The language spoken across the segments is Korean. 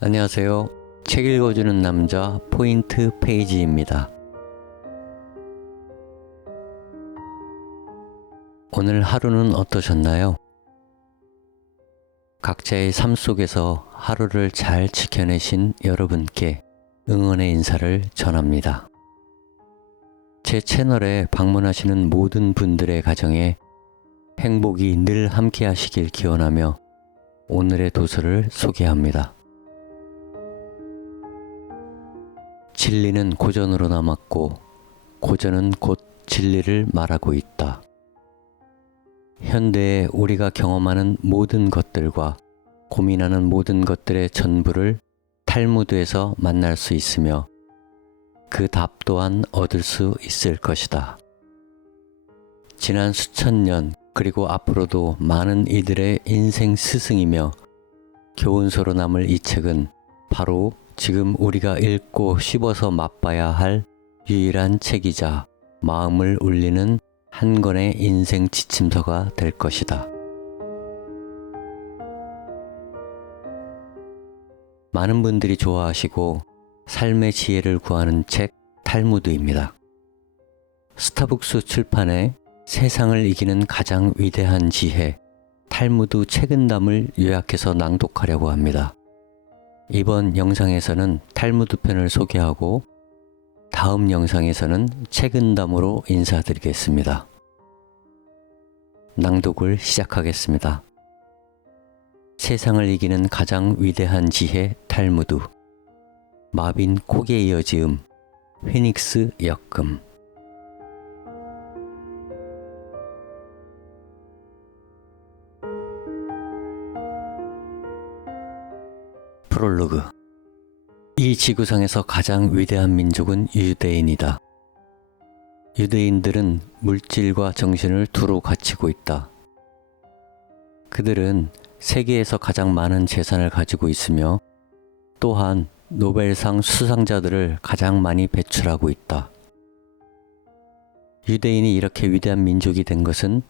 안녕하세요. 책 읽어주는 남자 포인트 페이지입니다. 오늘 하루는 어떠셨나요? 각자의 삶 속에서 하루를 잘 지켜내신 여러분께 응원의 인사를 전합니다. 제 채널에 방문하시는 모든 분들의 가정에 행복이 늘 함께 하시길 기원하며 오늘의 도서를 소개합니다. 진리는 고전으로 남았고 고전은 곧 진리를 말하고 있다. 현대에 우리가 경험하는 모든 것들과 고민하는 모든 것들의 전부를 탈무드에서 만날 수 있으며 그 답 또한 얻을 수 있을 것이다. 지난 수천 년 그리고 앞으로도 많은 이들의 인생 스승이며 교훈서로 남을 이 책은 바로 지금 우리가 읽고 씹어서 맛봐야 할 유일한 책이자 마음을 울리는 한 권의 인생 지침서가 될 것이다. 많은 분들이 좋아하시고 삶의 지혜를 구하는 책 탈무드입니다. 스타북스 출판의 세상을 이기는 가장 위대한 지혜 탈무드 책은담을 요약해서 낭독하려고 합니다. 이번 영상에서는 탈무드 편을 소개하고 다음 영상에서는 책은담으로 인사드리겠습니다. 낭독을 시작하겠습니다. 세상을 이기는 가장 위대한 지혜 탈무드 마빈 콕에 이어 지음 휘닉스 역금 프롤로그 이 지구상에서 가장 위대한 민족은 유대인이다. 유대인들은 물질과 정신을 두루 갖추고 있다. 그들은 세계에서 가장 많은 재산을 가지고 있으며 또한 노벨상 수상자들을 가장 많이 배출하고 있다. 유대인이 이렇게 위대한 민족이 된 것은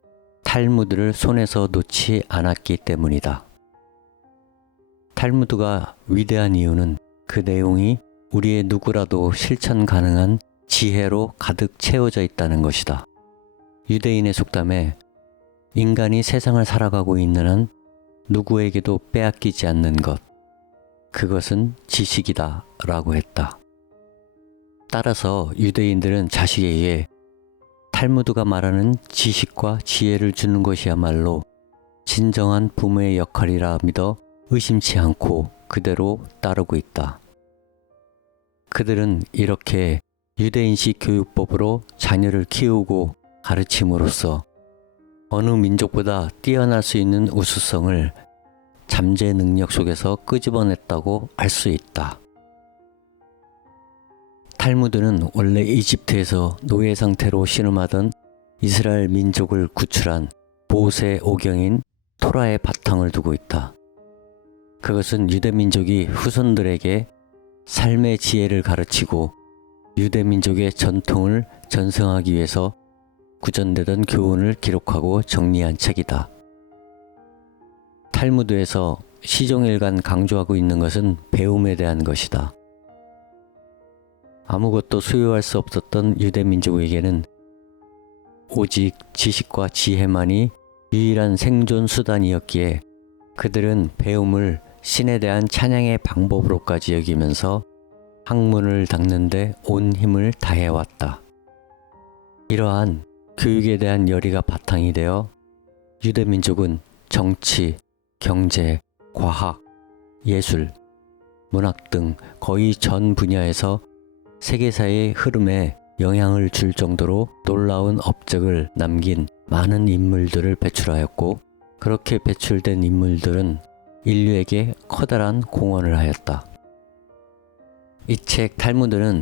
탈무드를 손에서 놓지 않았기 때문이다. 탈무드가 위대한 이유는 그 내용이 우리의 누구라도 실천 가능한 지혜로 가득 채워져 있다는 것이다. 유대인의 속담에 인간이 세상을 살아가고 있는 한 누구에게도 빼앗기지 않는 것, 그것은 지식이다 라고 했다. 따라서 유대인들은 자식에게 탈무드가 말하는 지식과 지혜를 주는 것이야말로 진정한 부모의 역할이라 믿어 의심치 않고 그대로 따르고 있다. 그들은 이렇게 유대인식 교육법으로 자녀를 키우고 가르침으로써 어느 민족보다 뛰어날 수 있는 우수성을 잠재 능력 속에서 끄집어냈다고 할 수 있다. 탈무드는 원래 이집트에서 노예 상태로 신음하던 이스라엘 민족을 구출한 모세 오경인 토라의 바탕을 두고 있다. 그것은 유대민족이 후손들에게 삶의 지혜를 가르치고 유대민족의 전통을 전승하기 위해서 구전되던 교훈을 기록하고 정리한 책이다. 탈무드에서 시종일관 강조하고 있는 것은 배움에 대한 것이다. 아무것도 소유할 수 없었던 유대민족에게는 오직 지식과 지혜만이 유일한 생존 수단이었기에 그들은 배움을 신에 대한 찬양의 방법으로까지 여기면서 학문을 닦는 데 온 힘을 다해왔다. 이러한 교육에 대한 열의가 바탕이 되어 유대민족은 정치, 경제, 과학, 예술, 문학 등 거의 전 분야에서 세계사의 흐름에 영향을 줄 정도로 놀라운 업적을 남긴 많은 인물들을 배출하였고 그렇게 배출된 인물들은 인류에게 커다란 공헌을 하였다. 이 책 탈무드는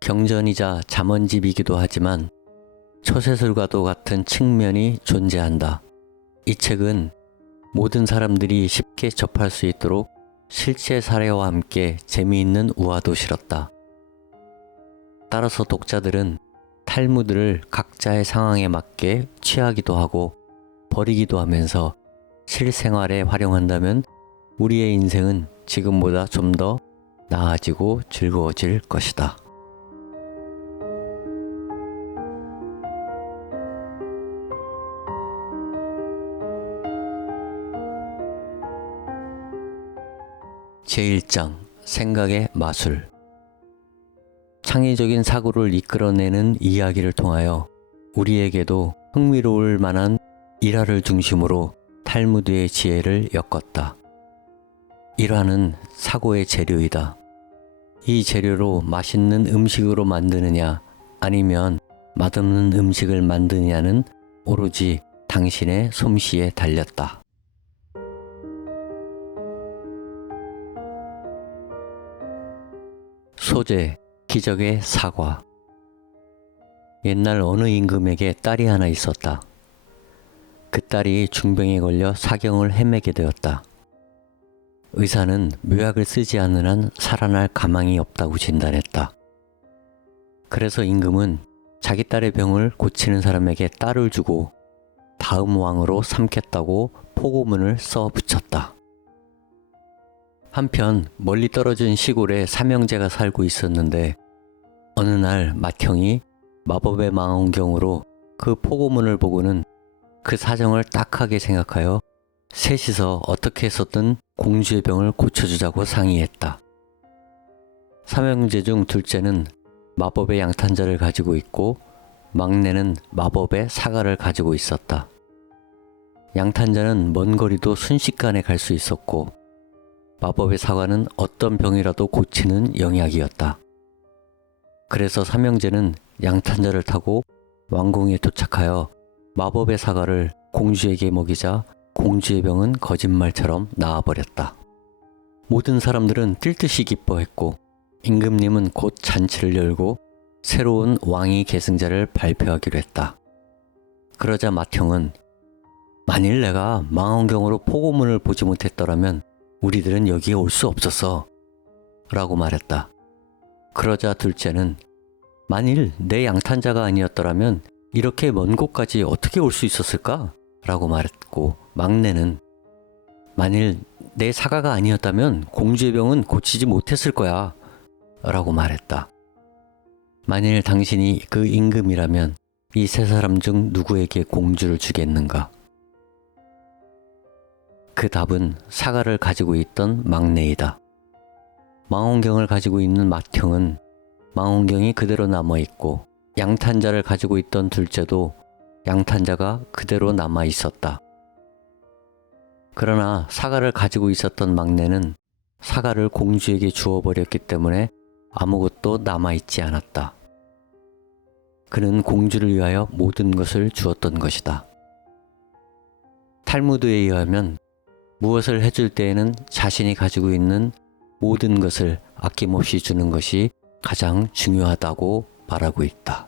경전이자 잠언집이기도 하지만 처세술과도 같은 측면이 존재한다. 이 책은 모든 사람들이 쉽게 접할 수 있도록 실제 사례와 함께 재미있는 우화도 실었다. 따라서 독자들은 탈무드를 각자의 상황에 맞게 취하기도 하고 버리기도 하면서 실생활에 활용한다면 우리의 인생은 지금보다 좀 더 나아지고 즐거워질 것이다. 제1장 생각의 마술. 창의적인 사고를 이끌어내는 이야기를 통하여 우리에게도 흥미로울 만한 일화를 중심으로 탈무드의 지혜를 엮었다. 일화는 사고의 재료이다. 이 재료로 맛있는 음식으로 만드느냐 아니면 맛없는 음식을 만드느냐는 오로지 당신의 솜씨에 달렸다. 소재, 기적의 사과. 옛날 어느 임금에게 딸이 하나 있었다. 그 딸이 중병에 걸려 사경을 헤매게 되었다. 의사는 묘약을 쓰지 않는 한 살아날 가망이 없다고 진단했다. 그래서 임금은 자기 딸의 병을 고치는 사람에게 딸을 주고 다음 왕으로 삼겠다고 포고문을 써 붙였다. 한편 멀리 떨어진 시골에 삼형제가 살고 있었는데 어느 날 맏형이 마법의 망원경으로 그 포고문을 보고는 그 사정을 딱하게 생각하여 셋이서 어떻게 해서든 공주의 병을 고쳐주자고 상의했다. 삼형제 중 둘째는 마법의 양탄자를 가지고 있고 막내는 마법의 사과를 가지고 있었다. 양탄자는 먼 거리도 순식간에 갈 수 있었고 마법의 사과는 어떤 병이라도 고치는 영약이었다. 그래서 삼형제는 양탄자를 타고 왕궁에 도착하여 마법의 사과를 공주에게 먹이자 공주의 병은 거짓말처럼 나아버렸다. 모든 사람들은 뛸 듯이 기뻐했고 임금님은 곧 잔치를 열고 새로운 왕위 계승자를 발표하기로 했다. 그러자 맏형은 만일 내가 망원경으로 포고문을 보지 못했더라면 우리들은 여기에 올 수 없었어 라고 말했다. 그러자 둘째는 만일 내 양탄자가 아니었더라면 이렇게 먼 곳까지 어떻게 올 수 있었을까? 라고 말했고 막내는 만일 내 사과가 아니었다면 공주의 병은 고치지 못했을 거야 라고 말했다. 만일 당신이 그 임금이라면 이 세 사람 중 누구에게 공주를 주겠는가? 그 답은 사과를 가지고 있던 막내이다. 망원경을 가지고 있는 맏형은 망원경이 그대로 남아있고 양탄자를 가지고 있던 둘째도 양탄자가 그대로 남아 있었다. 그러나 사과를 가지고 있었던 막내는 사과를 공주에게 주어버렸기 때문에 아무것도 남아있지 않았다. 그는 공주를 위하여 모든 것을 주었던 것이다. 탈무드에 의하면 무엇을 해줄 때에는 자신이 가지고 있는 모든 것을 아낌없이 주는 것이 가장 중요하다고 말하고 있다.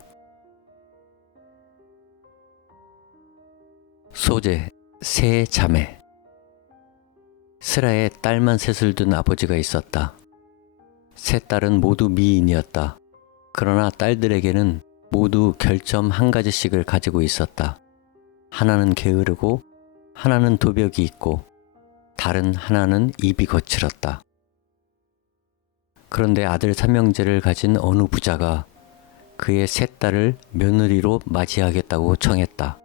소재, 세 자매. 스라에 딸만 셋을 둔 아버지가 있었다. 세 딸은 모두 미인이었다. 그러나 딸들에게는 모두 결점 한 가지씩을 가지고 있었다. 하나는 게으르고 하나는 도벽이 있고 다른 하나는 입이 거칠었다. 그런데 아들 삼형제를 가진 어느 부자가 그의 세 딸을 며느리로 맞이하겠다고 청했다.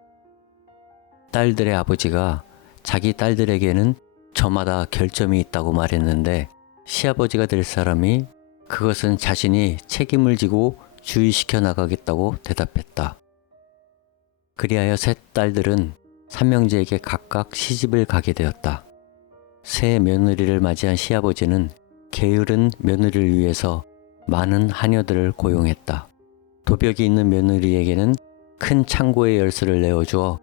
딸들의 아버지가 자기 딸들에게는 저마다 결점이 있다고 말했는데 시아버지가 될 사람이 그것은 자신이 책임을 지고 주의시켜 나가겠다고 대답했다. 그리하여 세 딸들은 삼형제에게 각각 시집을 가게 되었다. 새 며느리를 맞이한 시아버지는 게으른 며느리를 위해서 많은 하녀들을 고용했다. 도벽이 있는 며느리에게는 큰 창고의 열쇠를 내어주어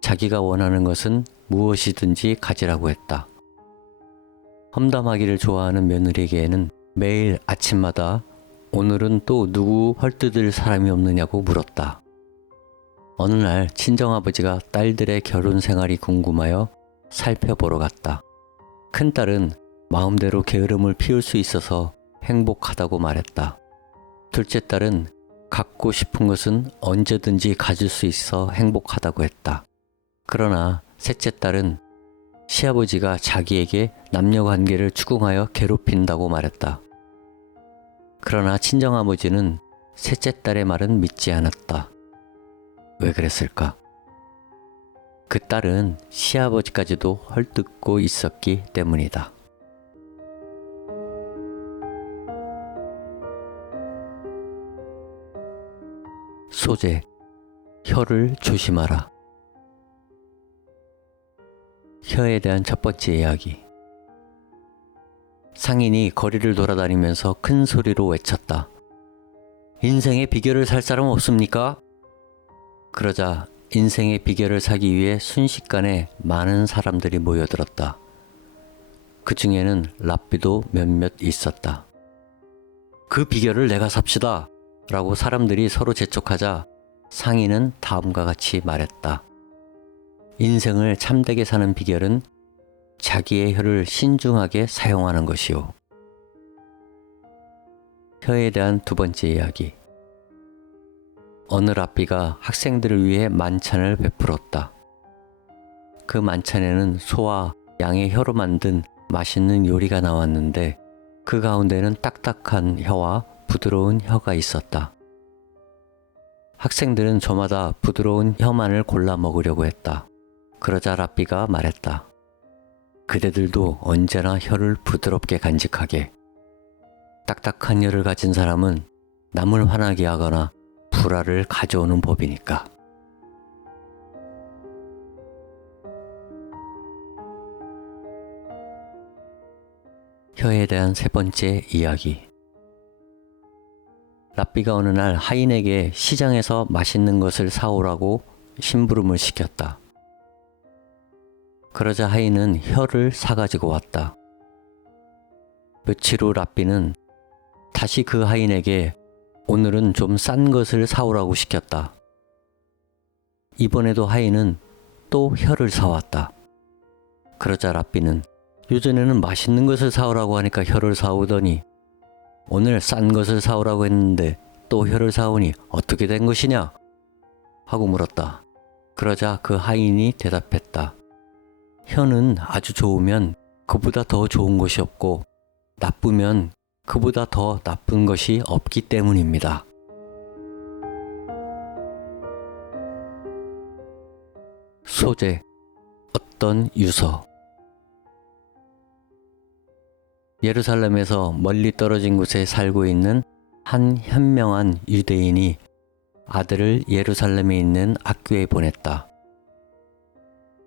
자기가 원하는 것은 무엇이든지 가지라고 했다. 험담하기를 좋아하는 며느리에게는 매일 아침마다 오늘은 또 누구 헐뜯을 사람이 없느냐고 물었다. 어느 날 친정아버지가 딸들의 결혼 생활이 궁금하여 살펴보러 갔다. 큰딸은 마음대로 게으름을 피울 수 있어서 행복하다고 말했다. 둘째 딸은 갖고 싶은 것은 언제든지 가질 수 있어 행복하다고 했다. 그러나 셋째 딸은 시아버지가 자기에게 남녀관계를 추궁하여 괴롭힌다고 말했다. 그러나 친정아버지는 셋째 딸의 말은 믿지 않았다. 왜 그랬을까? 그 딸은 시아버지까지도 헐뜯고 있었기 때문이다. 소재, 혀를 조심하라. 혀에 대한 첫 번째 이야기. 상인이 거리를 돌아다니면서 큰 소리로 외쳤다. 인생의 비결을 살 사람 없습니까? 그러자 인생의 비결을 사기 위해 순식간에 많은 사람들이 모여들었다. 그 중에는 랍비도 몇몇 있었다. 그 비결을 내가 삽시다 라고 사람들이 서로 재촉하자 상인은 다음과 같이 말했다. 인생을 참되게 사는 비결은 자기의 혀를 신중하게 사용하는 것이요. 혀에 대한 두 번째 이야기. 어느 랍비가 학생들을 위해 만찬을 베풀었다. 그 만찬에는 소와 양의 혀로 만든 맛있는 요리가 나왔는데 그 가운데는 딱딱한 혀와 부드러운 혀가 있었다. 학생들은 저마다 부드러운 혀만을 골라 먹으려고 했다. 그러자 랍비가 말했다. 그대들도 언제나 혀를 부드럽게 간직하게. 딱딱한 혀를 가진 사람은 남을 화나게 하거나 불화를 가져오는 법이니까. 혀에 대한 세 번째 이야기. 랍비가 어느 날 하인에게 시장에서 맛있는 것을 사오라고 심부름을 시켰다. 그러자 하인은 혀를 사가지고 왔다. 며칠 후 랍비는 다시 그 하인에게 오늘은 좀 싼 것을 사오라고 시켰다. 이번에도 하인은 또 혀를 사왔다. 그러자 랍비는 요전에는 맛있는 것을 사오라고 하니까 혀를 사오더니 오늘 싼 것을 사오라고 했는데 또 혀를 사오니 어떻게 된 것이냐? 하고 물었다. 그러자 그 하인이 대답했다. 혀는 아주 좋으면 그보다 더 좋은 것이 없고 나쁘면 그보다 더 나쁜 것이 없기 때문입니다. 소재, 어떤 유서. 예루살렘에서 멀리 떨어진 곳에 살고 있는 한 현명한 유대인이 아들을 예루살렘에 있는 학교에 보냈다.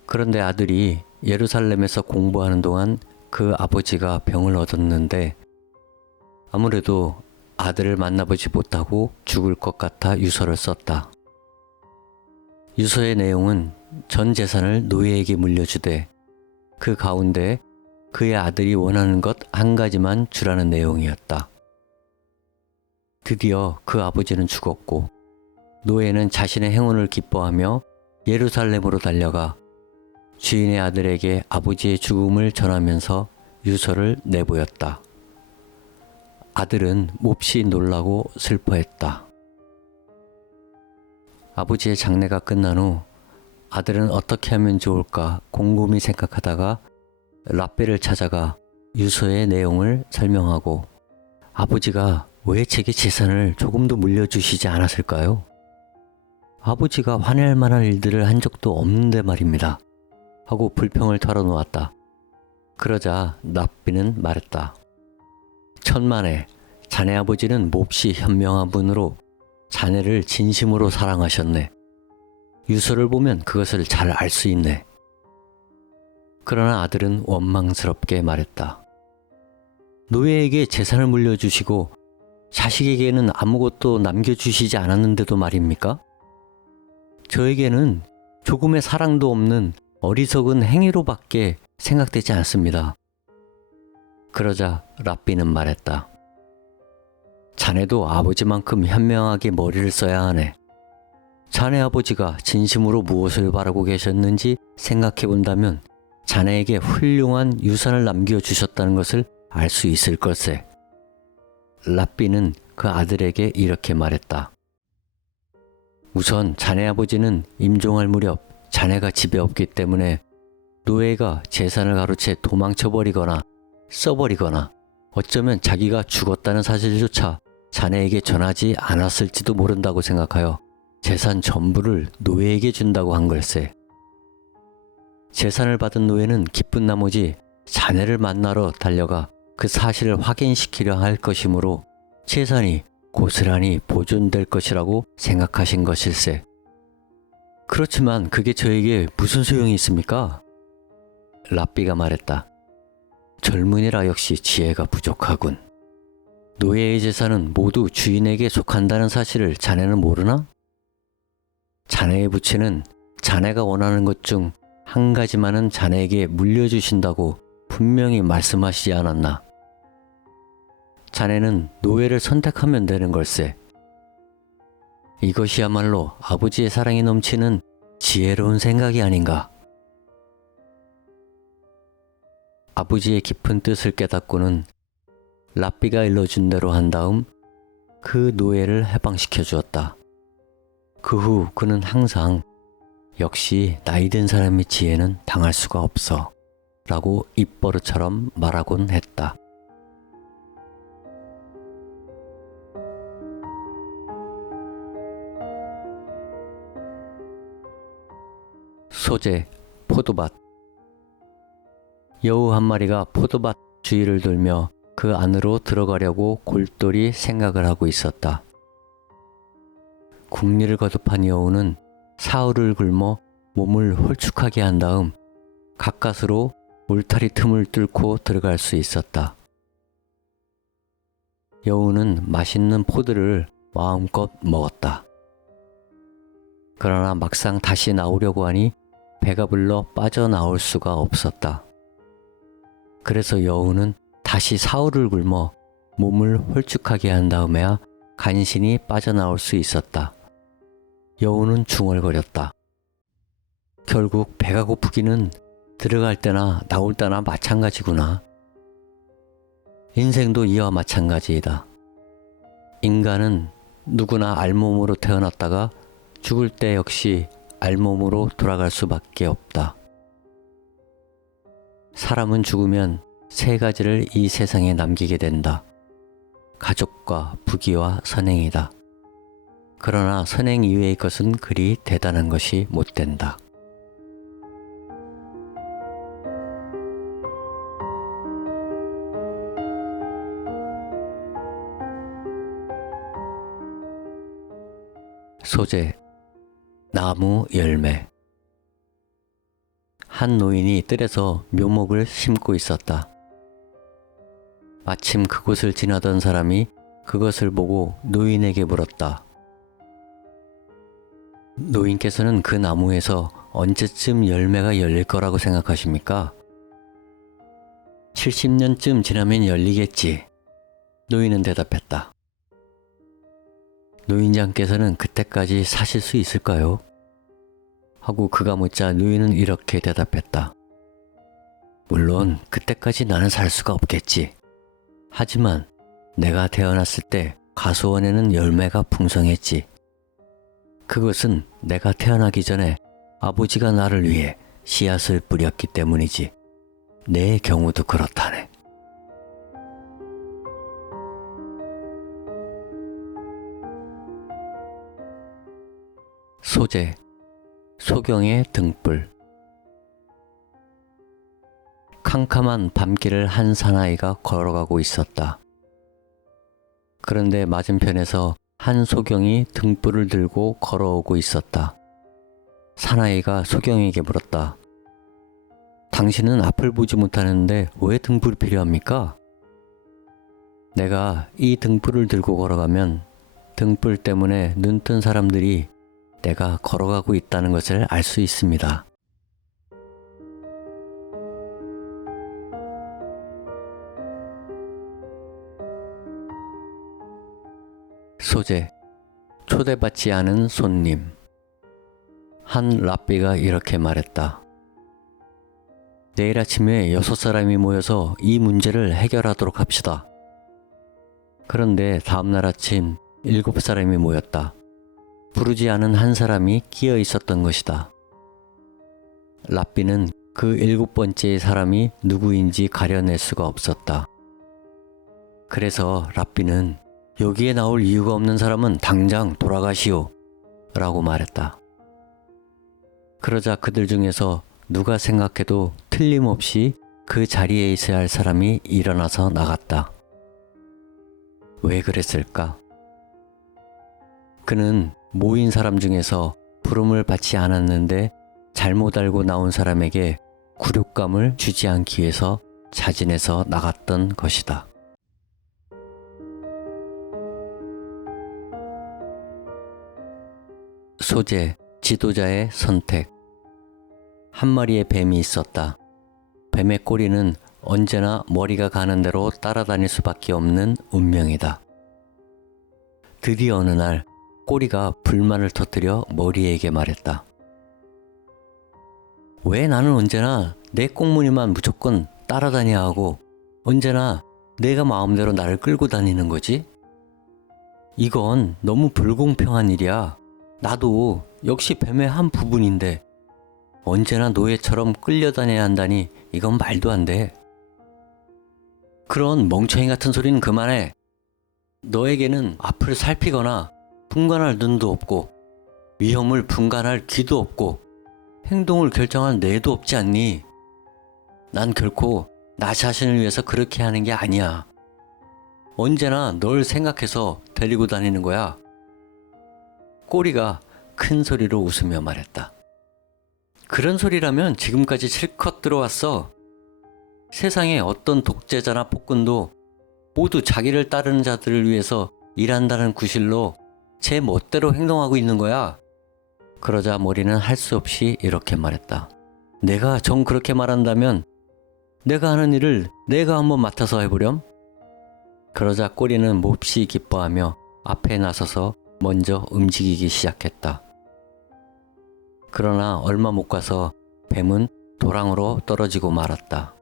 그런데 아들이 예루살렘에서 공부하는 동안 그 아버지가 병을 얻었는데 아무래도 아들을 만나보지 못하고 죽을 것 같아 유서를 썼다. 유서의 내용은 전 재산을 노예에게 물려주되 그 가운데 그의 아들이 원하는 것 한 가지만 주라는 내용이었다. 드디어 그 아버지는 죽었고 노예는 자신의 행운을 기뻐하며 예루살렘으로 달려가 주인의 아들에게 아버지의 죽음을 전하면서 유서를 내보였다. 아들은 몹시 놀라고 슬퍼했다. 아버지의 장례가 끝난 후 아들은 어떻게 하면 좋을까 곰곰이 생각하다가 랍비를 찾아가 유서의 내용을 설명하고 아버지가 왜 제게 재산을 조금도 물려주시지 않았을까요? 아버지가 화낼 만한 일들을 한 적도 없는데 말입니다. 하고 불평을 털어놓았다. 그러자 랍비는 말했다. 천만에 자네 아버지는 몹시 현명한 분으로 자네를 진심으로 사랑하셨네. 유서를 보면 그것을 잘 알 수 있네. 그러나 아들은 원망스럽게 말했다. 노예에게 재산을 물려주시고 자식에게는 아무것도 남겨주시지 않았는데도 말입니까? 저에게는 조금의 사랑도 없는 어리석은 행위로밖에 생각되지 않습니다. 그러자 랍비는 말했다. 자네도 아버지만큼 현명하게 머리를 써야 하네. 자네 아버지가 진심으로 무엇을 바라고 계셨는지 생각해 본다면 자네에게 훌륭한 유산을 남겨주셨다는 것을 알 수 있을 걸세. 랍비는 그 아들에게 이렇게 말했다. 우선 자네 아버지는 임종할 무렵 자네가 집에 없기 때문에 노예가 재산을 가로채 도망쳐버리거나 써버리거나 어쩌면 자기가 죽었다는 사실조차 자네에게 전하지 않았을지도 모른다고 생각하여 재산 전부를 노예에게 준다고 한 걸세. 재산을 받은 노예는 기쁜 나머지 자네를 만나러 달려가 그 사실을 확인시키려 할 것이므로 재산이 고스란히 보존될 것이라고 생각하신 것일세. 그렇지만 그게 저에게 무슨 소용이 있습니까? 랍비가 말했다. 젊은이라 역시 지혜가 부족하군. 노예의 재산은 모두 주인에게 속한다는 사실을 자네는 모르나? 자네의 부채는 자네가 원하는 것 중 한 가지만은 자네에게 물려주신다고 분명히 말씀하시지 않았나? 자네는 노예를 선택하면 되는 걸세. 이것이야말로 아버지의 사랑이 넘치는 지혜로운 생각이 아닌가. 아버지의 깊은 뜻을 깨닫고는 랍비가 일러준 대로 한 다음 그 노예를 해방시켜 주었다. 그 후 그는 항상 역시 나이 든 사람의 지혜는 당할 수가 없어 라고 입버릇처럼 말하곤 했다. 소재, 포도밭. 여우 한 마리가 포도밭 주위를 돌며 그 안으로 들어가려고 골똘히 생각을 하고 있었다. 궁리를 거듭한 여우는 사흘을 굶어 몸을 홀쭉하게 한 다음 가까스로 울타리 틈을 뚫고 들어갈 수 있었다. 여우는 맛있는 포도를 마음껏 먹었다. 그러나 막상 다시 나오려고 하니 배가 불러 빠져나올 수가 없었다. 그래서 여우는 다시 사흘을 굶어 몸을 홀쭉하게 한 다음에야 간신히 빠져나올 수 있었다. 여우는 중얼거렸다. 결국 배가 고프기는 들어갈 때나 나올 때나 마찬가지구나. 인생도 이와 마찬가지이다. 인간은 누구나 알몸으로 태어났다가 죽을 때 역시 알몸으로 돌아갈 수밖에 없다. 사람은 죽으면 세 가지를 이 세상에 남기게 된다. 가족과 부귀와 선행이다. 그러나 선행 이외의 것은 그리 대단한 것이 못 된다. 소재, 나무 열매. 한 노인이 뜰에서 묘목을 심고 있었다. 마침 그곳을 지나던 사람이 그것을 보고 노인에게 물었다. 노인께서는 그 나무에서 언제쯤 열매가 열릴 거라고 생각하십니까? 70년쯤 지나면 열리겠지. 노인은 대답했다. 노인장께서는 그때까지 사실 수 있을까요? 하고 그가 묻자 노인은 이렇게 대답했다. 물론 그때까지 나는 살 수가 없겠지. 하지만 내가 태어났을 때 가수원에는 열매가 풍성했지. 그것은 내가 태어나기 전에 아버지가 나를 위해 씨앗을 뿌렸기 때문이지. 내 경우도 그렇다네. 소재, 소경의 등불. 캄캄한 밤길을 한 사나이가 걸어가고 있었다. 그런데 맞은편에서 한 소경이 등불을 들고 걸어오고 있었다. 사나이가 소경에게 물었다. 당신은 앞을 보지 못하는데 왜 등불이 필요합니까? 내가 이 등불을 들고 걸어가면 등불 때문에 눈뜬 사람들이 내가 걸어가고 있다는 것을 알 수 있습니다. 소재, 초대받지 않은 손님. 한 랍비가 이렇게 말했다. 내일 아침에 6사람이 모여서 이 문제를 해결하도록 합시다. 그런데 다음날 아침 7사람이 모였다. 부르지 않은 한 사람이 끼어 있었던 것이다. 랍비는 그 7번째 사람이 누구인지 가려낼 수가 없었다. 그래서 랍비는 여기에 나올 이유가 없는 사람은 당장 돌아가시오 라고 말했다. 그러자 그들 중에서 누가 생각해도 틀림없이 그 자리에 있어야 할 사람이 일어나서 나갔다. 왜 그랬을까? 그는 모인 사람 중에서 부름을 받지 않았는데 잘못 알고 나온 사람에게 굴욕감을 주지 않기 위해서 자진해서 나갔던 것이다. 소재, 지도자의 선택. 한 마리의 뱀이 있었다. 뱀의 꼬리는 언제나 머리가 가는 대로 따라다닐 수밖에 없는 운명이다. 드디어 어느 날 꼬리가 불만을 터뜨려 머리에게 말했다. 왜 나는 언제나 내 꽁무니만 무조건 따라다녀야 하고 언제나 내가 마음대로 나를 끌고 다니는 거지? 이건 너무 불공평한 일이야. 나도 역시 뱀의 한 부분인데 언제나 노예처럼 끌려다녀야 한다니 이건 말도 안 돼. 그런 멍청이 같은 소리는 그만해. 너에게는 앞을 살피거나 분간할 눈도 없고 위험을 분간할 귀도 없고 행동을 결정할 뇌도 없지 않니? 난 결코 나 자신을 위해서 그렇게 하는 게 아니야. 언제나 널 생각해서 데리고 다니는 거야. 꼬리가 큰 소리로 웃으며 말했다. 그런 소리라면 지금까지 실컷 들어왔어. 세상에 어떤 독재자나 폭군도 모두 자기를 따르는 자들을 위해서 일한다는 구실로 제 멋대로 행동하고 있는 거야. 그러자 머리는 할 수 없이 이렇게 말했다. 내가 정 그렇게 말한다면 내가 하는 일을 내가 한번 맡아서 해보렴? 그러자 꼬리는 몹시 기뻐하며 앞에 나서서 먼저 움직이기 시작했다. 그러나 얼마 못 가서 뱀은 도랑으로 떨어지고 말았다.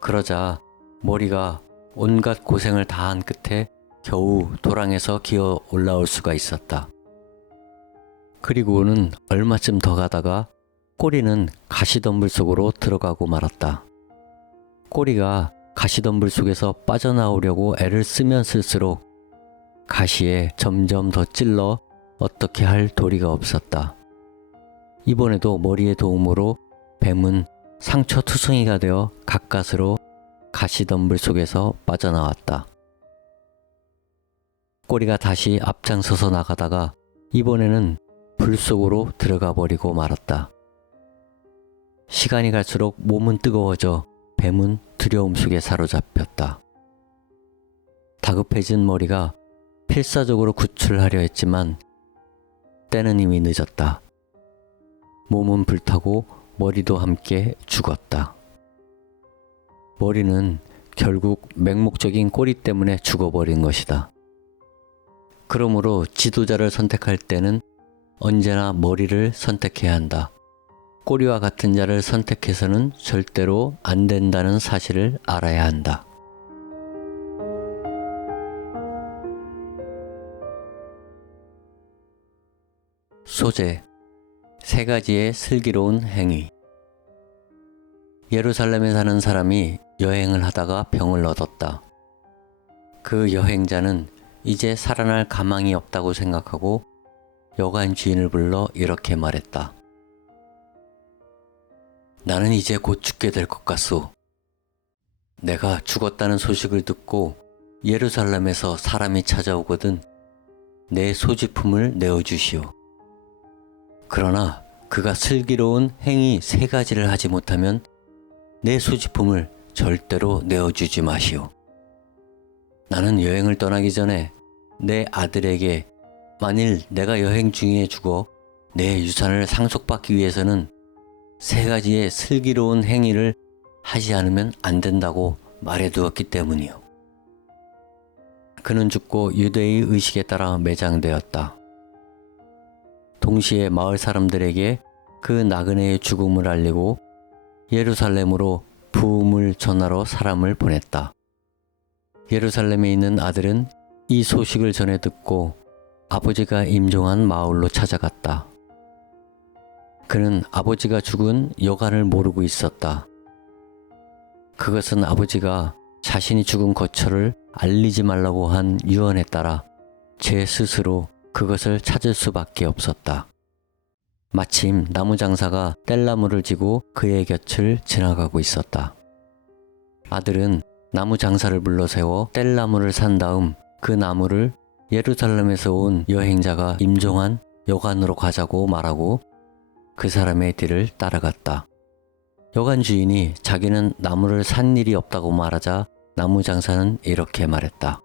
그러자 머리가 온갖 고생을 다한 끝에 겨우 도랑에서 기어 올라올 수가 있었다. 그리고는 얼마쯤 더 가다가 꼬리는 가시덤불 속으로 들어가고 말았다. 꼬리가 가시덤불 속에서 빠져나오려고 애를 쓰면 쓸수록 가시에 점점 더 찔러 어떻게 할 도리가 없었다. 이번에도 머리의 도움으로 뱀은 상처투성이가 되어 가까스로 가시덤불 속에서 빠져나왔다. 꼬리가 다시 앞장서서 나가다가 이번에는 불 속으로 들어가 버리고 말았다. 시간이 갈수록 몸은 뜨거워져 뱀은 두려움 속에 사로잡혔다. 다급해진 머리가 필사적으로 구출하려 했지만 때는 이미 늦었다. 몸은 불타고 머리도 함께 죽었다. 머리는 결국 맹목적인 꼬리 때문에 죽어버린 것이다. 그러므로 지도자를 선택할 때는 언제나 머리를 선택해야 한다. 꼬리와 같은 자를 선택해서는 절대로 안 된다는 사실을 알아야 한다. 소재, 3가지의 슬기로운 행위. 예루살렘에 사는 사람이 여행을 하다가 병을 얻었다. 그 여행자는 이제 살아날 가망이 없다고 생각하고 여관 주인을 불러 이렇게 말했다. 나는 이제 곧 죽게 될 것 같소. 내가 죽었다는 소식을 듣고 예루살렘에서 사람이 찾아오거든 내 소지품을 내어주시오. 그러나 그가 슬기로운 행위 3가지를 하지 못하면 내 소지품을 절대로 내어주지 마시오. 나는 여행을 떠나기 전에 내 아들에게 만일 내가 여행 중에 죽어 내 유산을 상속받기 위해서는 3가지의 슬기로운 행위를 하지 않으면 안 된다고 말해두었기 때문이요. 그는 죽고 유대의 의식에 따라 매장되었다. 동시에 마을 사람들에게 그 나그네의 죽음을 알리고 예루살렘으로 부음을 전하러 사람을 보냈다. 예루살렘에 있는 아들은 이 소식을 전해 듣고 아버지가 임종한 마을로 찾아갔다. 그는 아버지가 죽은 여간을 모르고 있었다. 그것은 아버지가 자신이 죽은 거처를 알리지 말라고 한 유언에 따라 제 스스로 그것을 찾을 수밖에 없었다. 마침 나무 장사가 뗄나무를 지고 그의 곁을 지나가고 있었다. 아들은 나무 장사를 불러 세워 뗄나무를 산 다음 그 나무를 예루살렘에서 온 여행자가 임종한 여관으로 가자고 말하고 그 사람의 뒤를 따라갔다. 여관 주인이 자기는 나무를 산 일이 없다고 말하자 나무 장사는 이렇게 말했다.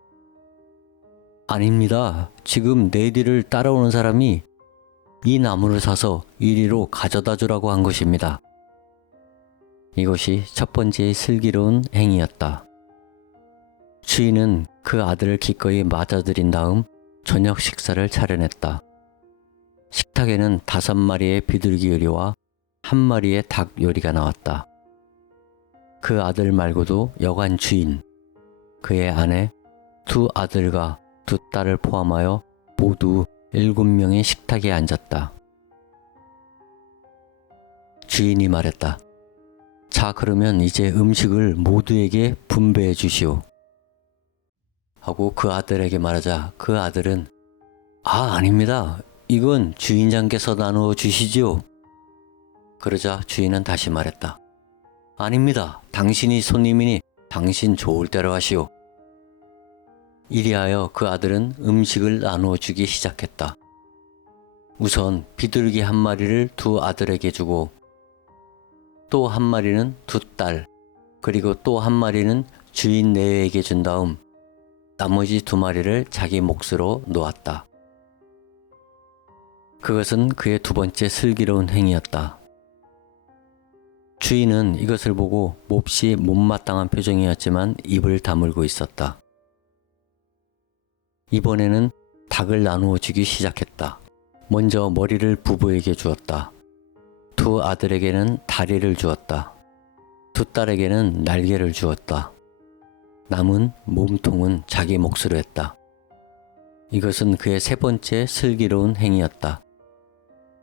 아닙니다. 지금 내 뒤를 따라오는 사람이 이 나무를 사서 이리로 가져다 주라고 한 것입니다. 이것이 첫 번째의 슬기로운 행위였다. 주인은 그 아들을 기꺼이 맞아들인 다음 저녁 식사를 차려냈다. 식탁에는 5마리의 비둘기 요리와 1마리의 닭 요리가 나왔다. 그 아들 말고도 여관 주인, 그의 아내, 2 아들과 2 딸을 포함하여 모두 7명의 식탁에 앉았다. 주인이 말했다. 자, 그러면 이제 음식을 모두에게 분배해 주시오. 하고 그 아들에게 말하자 그 아들은 아닙니다. 이건 주인장께서 나누어 주시지요. 그러자 주인은 다시 말했다. 아닙니다. 당신이 손님이니 당신 좋을 대로 하시오. 이리하여 그 아들은 음식을 나누어 주기 시작했다. 우선 비둘기 1마리를 2 아들에게 주고 또 1마리는 2 딸, 그리고 또 1마리는 주인 내외에게 준 다음 나머지 2마리를 자기 몫으로 놓았다. 그것은 그의 2번째 슬기로운 행위였다. 주인은 이것을 보고 몹시 못마땅한 표정이었지만 입을 다물고 있었다. 이번에는 닭을 나누어 주기 시작했다. 먼저 머리를 부부에게 주었다. 2 아들에게는 다리를 주었다. 2 딸에게는 날개를 주었다. 남은 몸통은 자기 몫으로 했다. 이것은 그의 3번째 슬기로운 행위였다.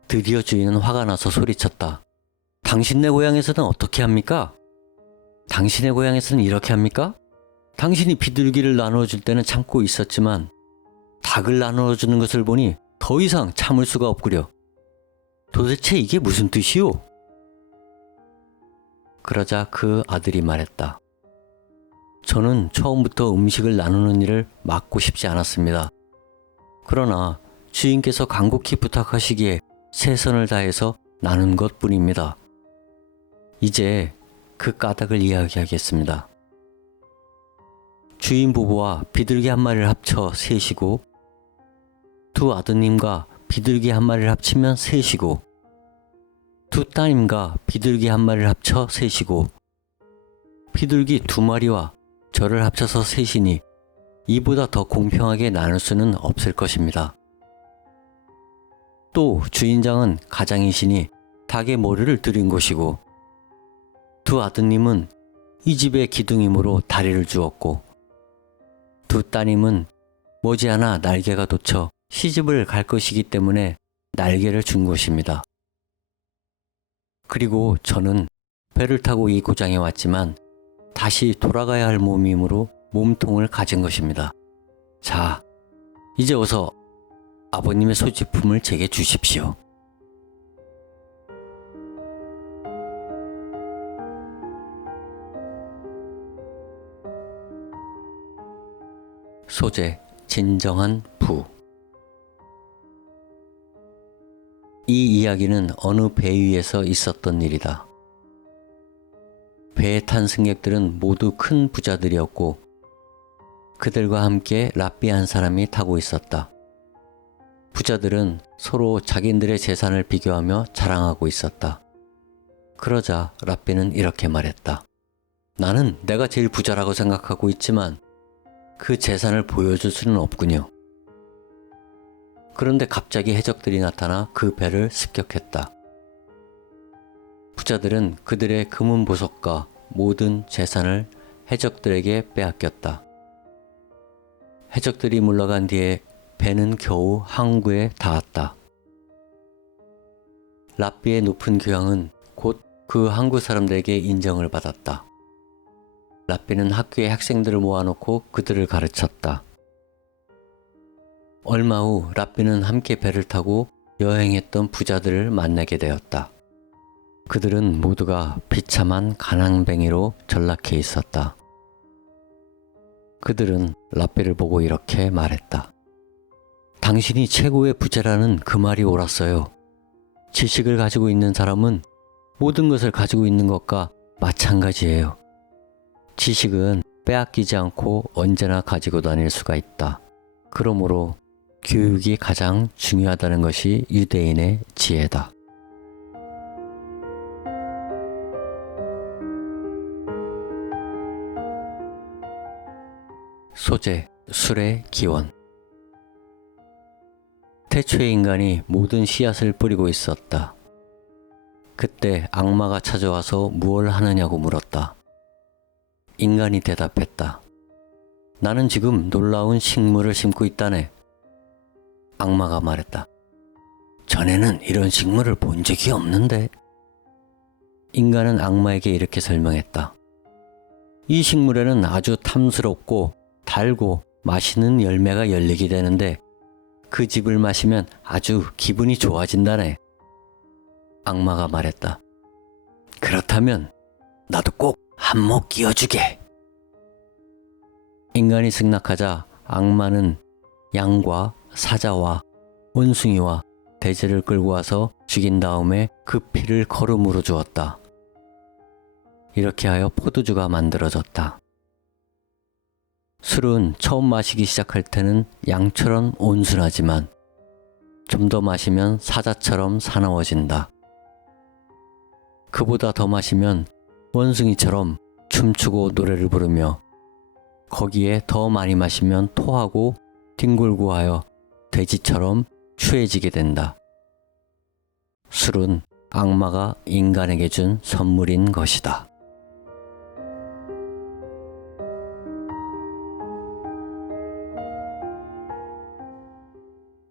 드디어 주인은 화가 나서 소리쳤다. 당신네 고향에서는 어떻게 합니까? 당신의 고향에서는 이렇게 합니까? 당신이 비둘기를 나누어 줄 때는 참고 있었지만 닭을 나누어 주는 것을 보니 더 이상 참을 수가 없구려. 도대체 이게 무슨 뜻이오? 그러자 그 아들이 말했다. 저는 처음부터 음식을 나누는 일을 막고 싶지 않았습니다. 그러나 주인께서 간곡히 부탁하시기에 최선을 다해서 나눈 것뿐입니다. 이제 그 까닭을 이야기하겠습니다. 주인 부부와 비둘기 1마리를 합쳐 3이고 2 아드님과 비둘기 1마리를 합치면 3이고 2 따님과 비둘기 1마리를 합쳐 3이고 비둘기 2마리와 저를 합쳐서 3이니 이보다 더 공평하게 나눌 수는 없을 것입니다. 또 주인장은 가장이시니 닭의 머리를 드린 것이고 2 아드님은 이 집의 기둥이므로 다리를 주었고 2 따님은 머지않아 날개가 돋쳐 시집을 갈 것이기 때문에 날개를 준 것입니다. 그리고 저는 배를 타고 이 고장에 왔지만 다시 돌아가야 할 몸이므로 몸통을 가진 것입니다. 자, 이제 어서 아버님의 소지품을 제게 주십시오. 소재: 진정한 부. 이 이야기는 어느 배 위에서 있었던 일이다. 배에 탄 승객들은 모두 큰 부자들이었고 그들과 함께 랍비 한 사람이 타고 있었다. 부자들은 서로 자기들의 재산을 비교하며 자랑하고 있었다. 그러자 랍비는 이렇게 말했다. 나는 내가 제일 부자라고 생각하고 있지만 그 재산을 보여줄 수는 없군요. 그런데 갑자기 해적들이 나타나 그 배를 습격했다. 부자들은 그들의 금은 보석과 모든 재산을 해적들에게 빼앗겼다. 해적들이 물러간 뒤에 배는 겨우 항구에 닿았다. 랍비의 높은 교양은 곧 그 항구 사람들에게 인정을 받았다. 랍비는 학교의 학생들을 모아놓고 그들을 가르쳤다. 얼마 후 랍비는 함께 배를 타고 여행했던 부자들을 만나게 되었다. 그들은 모두가 비참한 가난뱅이로 전락해 있었다. 그들은 랍비를 보고 이렇게 말했다. 당신이 최고의 부자라는 그 말이 옳았어요. 지식을 가지고 있는 사람은 모든 것을 가지고 있는 것과 마찬가지예요. 지식은 빼앗기지 않고 언제나 가지고 다닐 수가 있다. 그러므로 교육이 가장 중요하다는 것이 유대인의 지혜다. 소재, 술의 기원. 태초의 인간이 모든 씨앗을 뿌리고 있었다. 그때 악마가 찾아와서 무엇을 하느냐고 물었다. 인간이 대답했다. 나는 지금 놀라운 식물을 심고 있다네. 악마가 말했다. 전에는 이런 식물을 본 적이 없는데. 인간은 악마에게 이렇게 설명했다. 이 식물에는 아주 탐스럽고 달고 맛있는 열매가 열리게 되는데 그 즙을 마시면 아주 기분이 좋아진다네. 악마가 말했다. 그렇다면 나도 꼭 한몫 끼워주게. 인간이 승낙하자 악마는 양과 사자와 원숭이와 돼지를 끌고 와서 죽인 다음에 그 피를 거름으로 주었다. 이렇게 하여 포도주가 만들어졌다. 술은 처음 마시기 시작할 때는 양처럼 온순하지만 좀 더 마시면 사자처럼 사나워진다. 그보다 더 마시면 원숭이처럼 춤추고 노래를 부르며 거기에 더 많이 마시면 토하고 뒹굴고 돼지처럼 추해지게 된다. 술은 악마가 인간에게 준 선물인 것이다.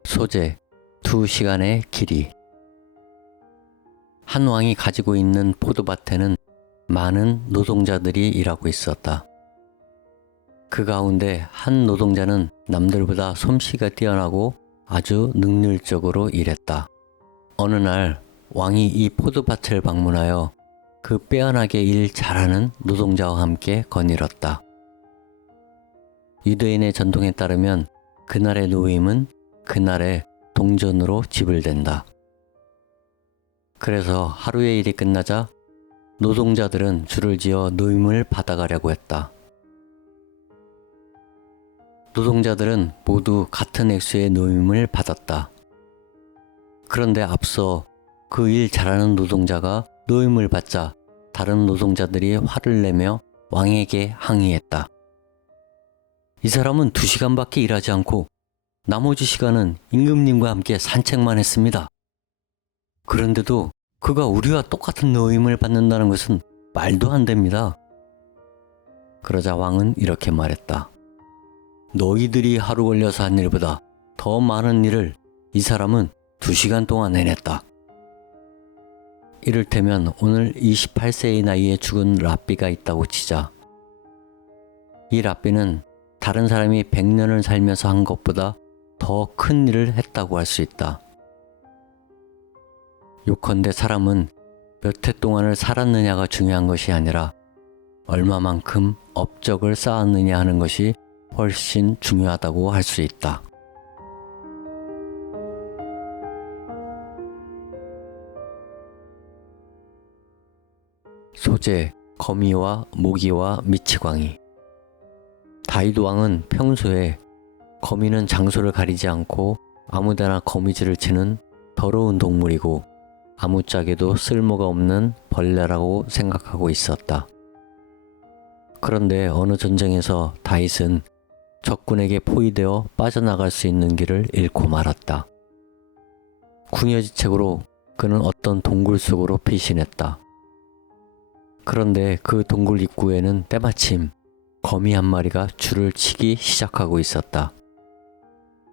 소재, 2시간의 길이. 한 왕이 가지고 있는 포도밭에는 많은 노동자들이 일하고 있었다. 그 가운데 한 노동자는 남들보다 솜씨가 뛰어나고 아주 능률적으로 일했다. 어느 날 왕이 이 포도밭을 방문하여 그 빼어나게 일 잘하는 노동자와 함께 거닐었다. 유대인의 전통에 따르면 그날의 노임은 그날의 동전으로 지불된다. 그래서 하루의 일이 끝나자 노동자들은 줄을 지어 노임을 받아가려고 했다. 노동자들은 모두 같은 액수의 노임을 받았다. 그런데 앞서 그 일 잘하는 노동자가 노임을 받자 다른 노동자들이 화를 내며 왕에게 항의했다. 이 사람은 2시간밖에 일하지 않고 나머지 시간은 임금님과 함께 산책만 했습니다. 그런데도 그가 우리와 똑같은 노임을 받는다는 것은 말도 안 됩니다. 그러자 왕은 이렇게 말했다. 너희들이 하루 걸려서 한 일보다 더 많은 일을 이 사람은 2시간 동안 해냈다. 이를테면 오늘 28세의 나이에 죽은 랍비가 있다고 치자. 이 랍비는 다른 사람이 100년을 살면서 한 것보다 더 큰 일을 했다고 할 수 있다. 요컨대 사람은 몇 해 동안을 살았느냐가 중요한 것이 아니라 얼마만큼 업적을 쌓았느냐 하는 것이 훨씬 중요하다고 할 수 있다. 소재, 거미와 모기와 미치광이. 다윗 왕은 평소에 거미는 장소를 가리지 않고 아무데나 거미줄을 치는 더러운 동물이고 아무짝에도 쓸모가 없는 벌레라고 생각하고 있었다. 그런데 어느 전쟁에서 다윗은 적군에게 포위되어 빠져나갈 수 있는 길을 잃고 말았다. 궁여지책으로 그는 어떤 동굴 속으로 피신했다. 그런데 그 동굴 입구에는 때마침 거미 한 마리가 줄을 치기 시작하고 있었다.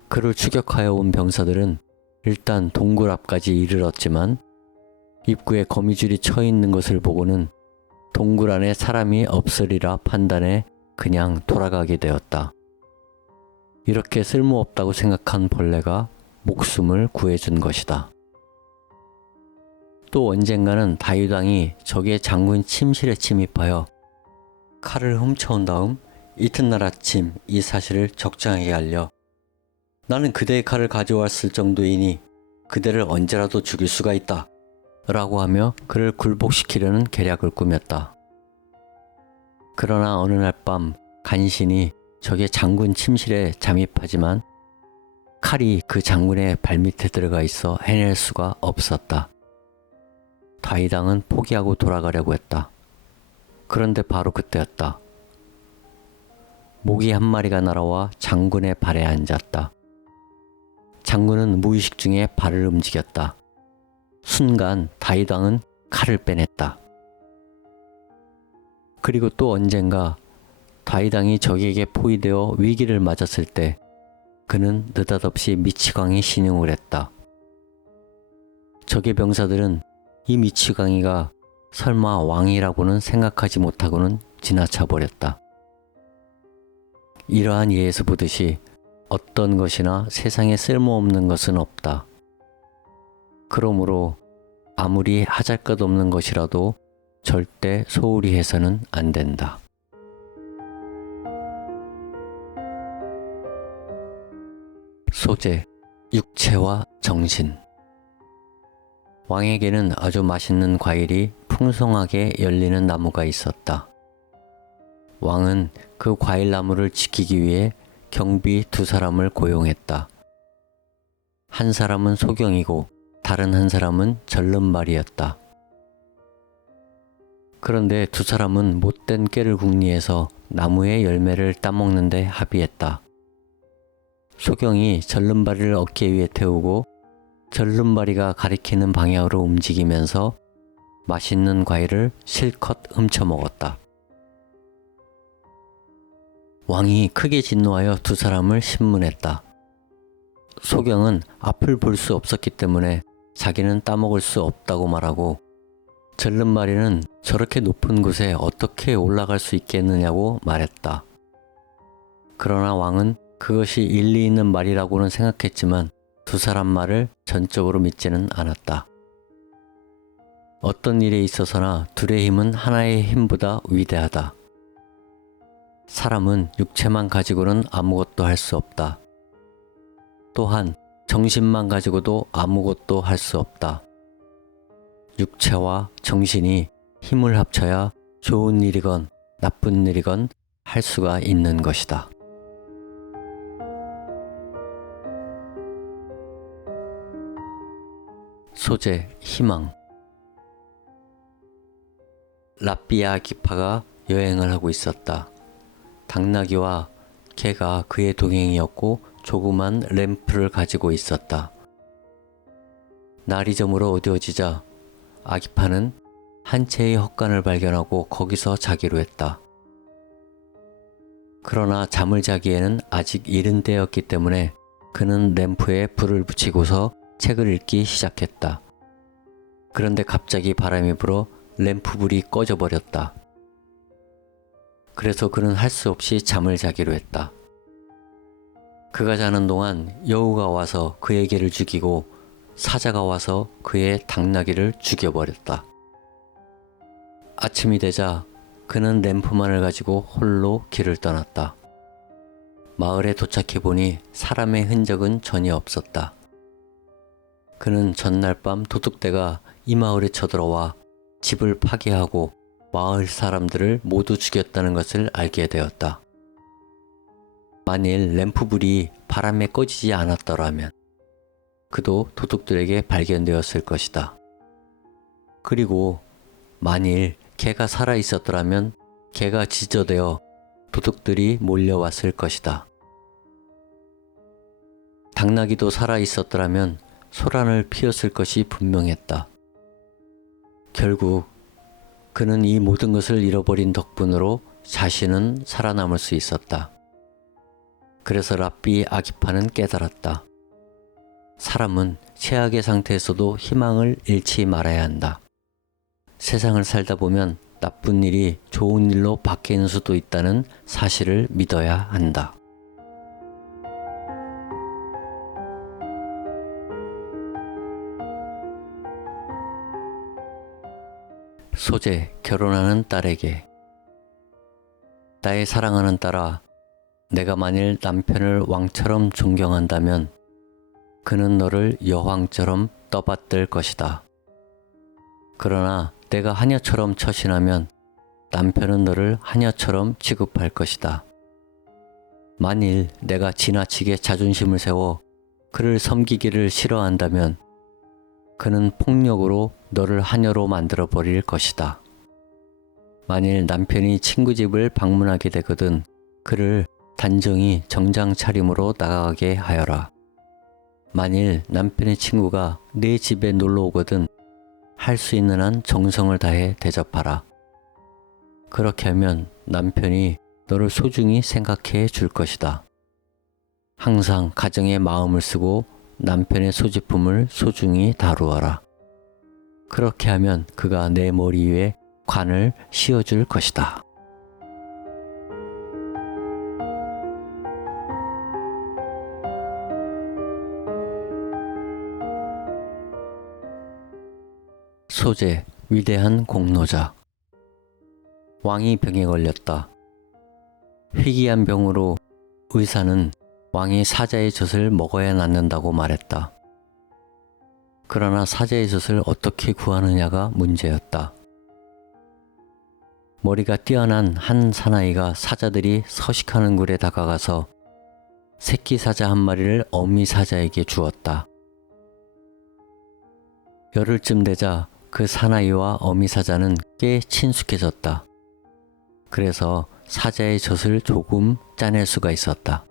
그를 추격하여 온 병사들은 일단 동굴 앞까지 이르렀지만 입구에 거미줄이 쳐 있는 것을 보고는 동굴 안에 사람이 없으리라 판단해 그냥 돌아가게 되었다. 이렇게 쓸모없다고 생각한 벌레가 목숨을 구해준 것이다. 또 언젠가는 다윗왕이 적의 장군 침실에 침입하여 칼을 훔쳐온 다음 이튿날 아침 이 사실을 적장에게 알려 나는 그대의 칼을 가져왔을 정도이니 그대를 언제라도 죽일 수가 있다 라고 하며 그를 굴복시키려는 계략을 꾸몄다. 그러나 어느 날 밤 간신히 적의 장군 침실에 잠입하지만 칼이 그 장군의 발밑에 들어가 있어 해낼 수가 없었다. 다윗왕은 포기하고 돌아가려고 했다. 그런데 바로 그때였다. 모기 한 마리가 날아와 장군의 발에 앉았다. 장군은 무의식 중에 발을 움직였다. 순간 다윗왕은 칼을 빼냈다. 그리고 또 언젠가 다윗왕이 적에게 포위되어 위기를 맞았을 때 그는 느닷없이 미치광이 신용을 했다. 적의 병사들은 이 미치광이가 설마 왕이라고는 생각하지 못하고는 지나쳐 버렸다. 이러한 예에서 보듯이 어떤 것이나 세상에 쓸모없는 것은 없다. 그러므로 아무리 하잘것없는 것이라도 절대 소홀히 해서는 안 된다. 소재, 육체와 정신. 왕에게는 아주 맛있는 과일이 풍성하게 열리는 나무가 있었다. 왕은 그 과일나무를 지키기 위해 경비 2사람을 고용했다. 한 사람은 소경이고 다른 한 사람은 절름발이었다. 그런데 2사람은 못된 꾀를 궁리해서 나무의 열매를 따먹는 데 합의했다. 소경이 절름발이를 어깨 위에 태우고 절름발이가 가리키는 방향으로 움직이면서 맛있는 과일을 실컷 훔쳐 먹었다. 왕이 크게 진노하여 2사람을 신문했다. 소경은 앞을 볼 수 없었기 때문에 자기는 따먹을 수 없다고 말하고 절름발이는 저렇게 높은 곳에 어떻게 올라갈 수 있겠느냐고 말했다. 그러나 왕은 그것이 일리 있는 말이라고는 생각했지만 2사람 말을 전적으로 믿지는 않았다. 어떤 일에 있어서나 둘의 힘은 하나의 힘보다 위대하다. 사람은 육체만 가지고는 아무것도 할 수 없다. 또한 정신만 가지고도 아무것도 할 수 없다. 육체와 정신이 힘을 합쳐야 좋은 일이건 나쁜 일이건 할 수가 있는 것이다. 소재, 희망. 라삐아 아기파가 여행을 하고 있었다. 당나귀와 개가 그의 동행이었고 조그만 램프를 가지고 있었다. 날이 저물어 어두워지자 아기파는 한 채의 헛간을 발견하고 거기서 자기로 했다. 그러나 잠을 자기에는 아직 이른 때였기 때문에 그는 램프에 불을 붙이고서 책을 읽기 시작했다. 그런데 갑자기 바람이 불어 램프불이 꺼져버렸다. 그래서 그는 할 수 없이 잠을 자기로 했다. 그가 자는 동안 여우가 와서 그의 개를 죽이고 사자가 와서 그의 당나귀를 죽여버렸다. 아침이 되자 그는 램프만을 가지고 홀로 길을 떠났다. 마을에 도착해보니 사람의 흔적은 전혀 없었다. 그는 전날 밤 도둑대가 이 마을에 쳐들어와 집을 파괴하고 마을 사람들을 모두 죽였다는 것을 알게 되었다. 만일 램프불이 바람에 꺼지지 않았더라면 그도 도둑들에게 발견되었을 것이다. 그리고 만일 개가 살아 있었더라면 개가 지저되어 도둑들이 몰려왔을 것이다. 당나귀도 살아 있었더라면 소란을 피웠을 것이 분명했다. 결국 그는 이 모든 것을 잃어버린 덕분으로 자신은 살아남을 수 있었다. 그래서 라삐 아기파는 깨달았다. 사람은 최악의 상태에서도 희망을 잃지 말아야 한다. 세상을 살다 보면 나쁜 일이 좋은 일로 바뀌는 수도 있다는 사실을 믿어야 한다. 소재, 결혼하는 딸에게. 나의 사랑하는 딸아, 내가 만일 남편을 왕처럼 존경한다면 그는 너를 여왕처럼 떠받들 것이다. 그러나 내가 하녀처럼 처신하면 남편은 너를 하녀처럼 취급할 것이다. 만일 내가 지나치게 자존심을 세워 그를 섬기기를 싫어한다면 그는 폭력으로 너를 하녀로 만들어 버릴 것이다. 만일 남편이 친구 집을 방문하게 되거든 그를 단정히 정장 차림으로 나가게 하여라. 만일 남편의 친구가 내 집에 놀러 오거든 할 수 있는 한 정성을 다해 대접하라. 그렇게 하면 남편이 너를 소중히 생각해 줄 것이다. 항상 가정에 마음을 쓰고 남편의 소지품을 소중히 다루어라. 그렇게 하면 그가 내 머리 위에 관을 씌워줄 것이다. 소재, 위대한 공로자. 왕이 병에 걸렸다. 희귀한 병으로 의사는 왕이 사자의 젖을 먹어야 낫는다고 말했다. 그러나 사자의 젖을 어떻게 구하느냐가 문제였다. 머리가 뛰어난 한 사나이가 사자들이 서식하는 굴에 다가가서 새끼 사자 한 마리를 어미 사자에게 주었다. 열흘쯤 되자 그 사나이와 어미 사자는 꽤 친숙해졌다. 그래서 사자의 젖을 조금 짜낼 수가 있었다.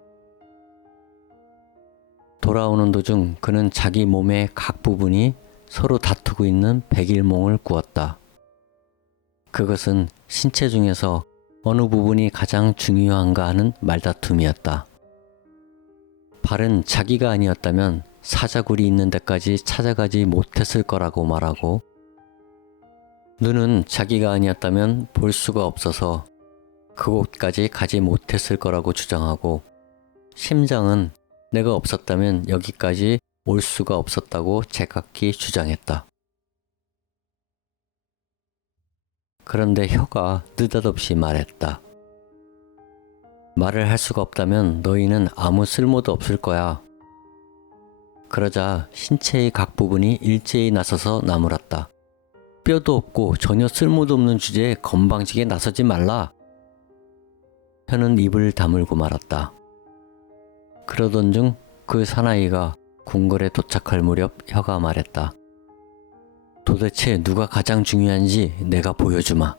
돌아오는 도중 그는 자기 몸의 각 부분이 서로 다투고 있는 백일몽을 꾸었다. 그것은 신체 중에서 어느 부분이 가장 중요한가 하는 말다툼이었다. 발은 자기가 아니었다면 사자굴이 있는 데까지 찾아가지 못했을 거라고 말하고, 눈은 자기가 아니었다면 볼 수가 없어서 그곳까지 가지 못했을 거라고 주장하고, 심장은 내가 없었다면 여기까지 올 수가 없었다고 제각기 주장했다. 그런데 혀가 느닷없이 말했다. 말을 할 수가 없다면 너희는 아무 쓸모도 없을 거야. 그러자 신체의 각 부분이 일제히 나서서 나무랐다. 뼈도 없고 전혀 쓸모도 없는 주제에 건방지게 나서지 말라. 혀는 입을 다물고 말았다. 그러던 중 그 사나이가 궁궐에 도착할 무렵 혀가 말했다. 도대체 누가 가장 중요한지 내가 보여주마.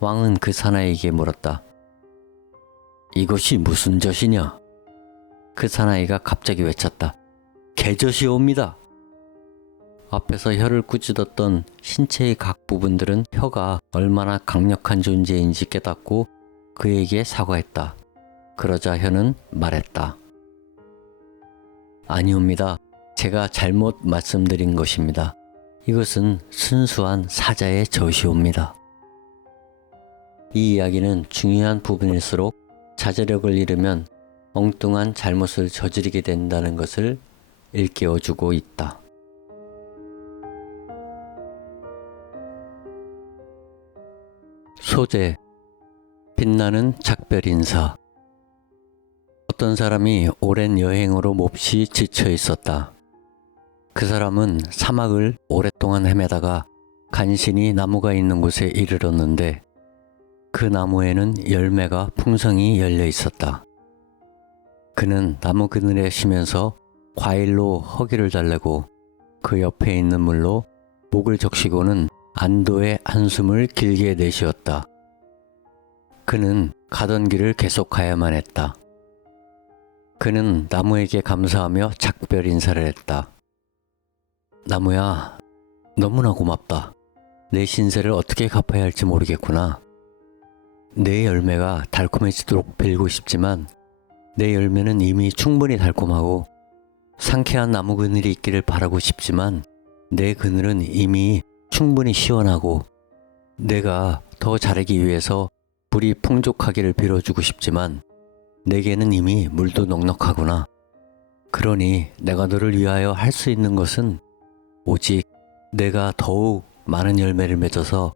왕은 그 사나이에게 물었다. 이것이 무슨 젖이냐? 그 사나이가 갑자기 외쳤다. 개젖이옵니다. 앞에서 혀를 꾸짖었던 신체의 각 부분들은 혀가 얼마나 강력한 존재인지 깨닫고 그에게 사과했다. 그러자 혀는 말했다. 아니옵니다. 제가 잘못 말씀드린 것입니다. 이것은 순수한 사자의 젖이옵니다. 이 이야기는 중요한 부분일수록 자제력을 잃으면 엉뚱한 잘못을 저지르게 된다는 것을 일깨워주고 있다. 소재, 빛나는 작별 인사. 어떤 사람이 오랜 여행으로 몹시 지쳐 있었다. 그 사람은 사막을 오랫동안 헤매다가 간신히 나무가 있는 곳에 이르렀는데 그 나무에는 열매가 풍성히 열려 있었다. 그는 나무 그늘에 쉬면서 과일로 허기를 달래고 그 옆에 있는 물로 목을 적시고는 안도의 한숨을 길게 내쉬었다. 그는 가던 길을 계속가야만 했다. 그는 나무에게 감사하며 작별 인사를 했다. 나무야, 너무나 고맙다. 내 신세를 어떻게 갚아야 할지 모르겠구나. 내 열매가 달콤해지도록 빌고 싶지만 내 열매는 이미 충분히 달콤하고 상쾌한 나무 그늘이 있기를 바라고 싶지만 내 그늘은 이미 충분히 시원하고 내가 더 자라기 위해서 물이 풍족하기를 빌어주고 싶지만 내게는 이미 물도 넉넉하구나. 그러니 내가 너를 위하여 할 수 있는 것은 오직 내가 더욱 많은 열매를 맺어서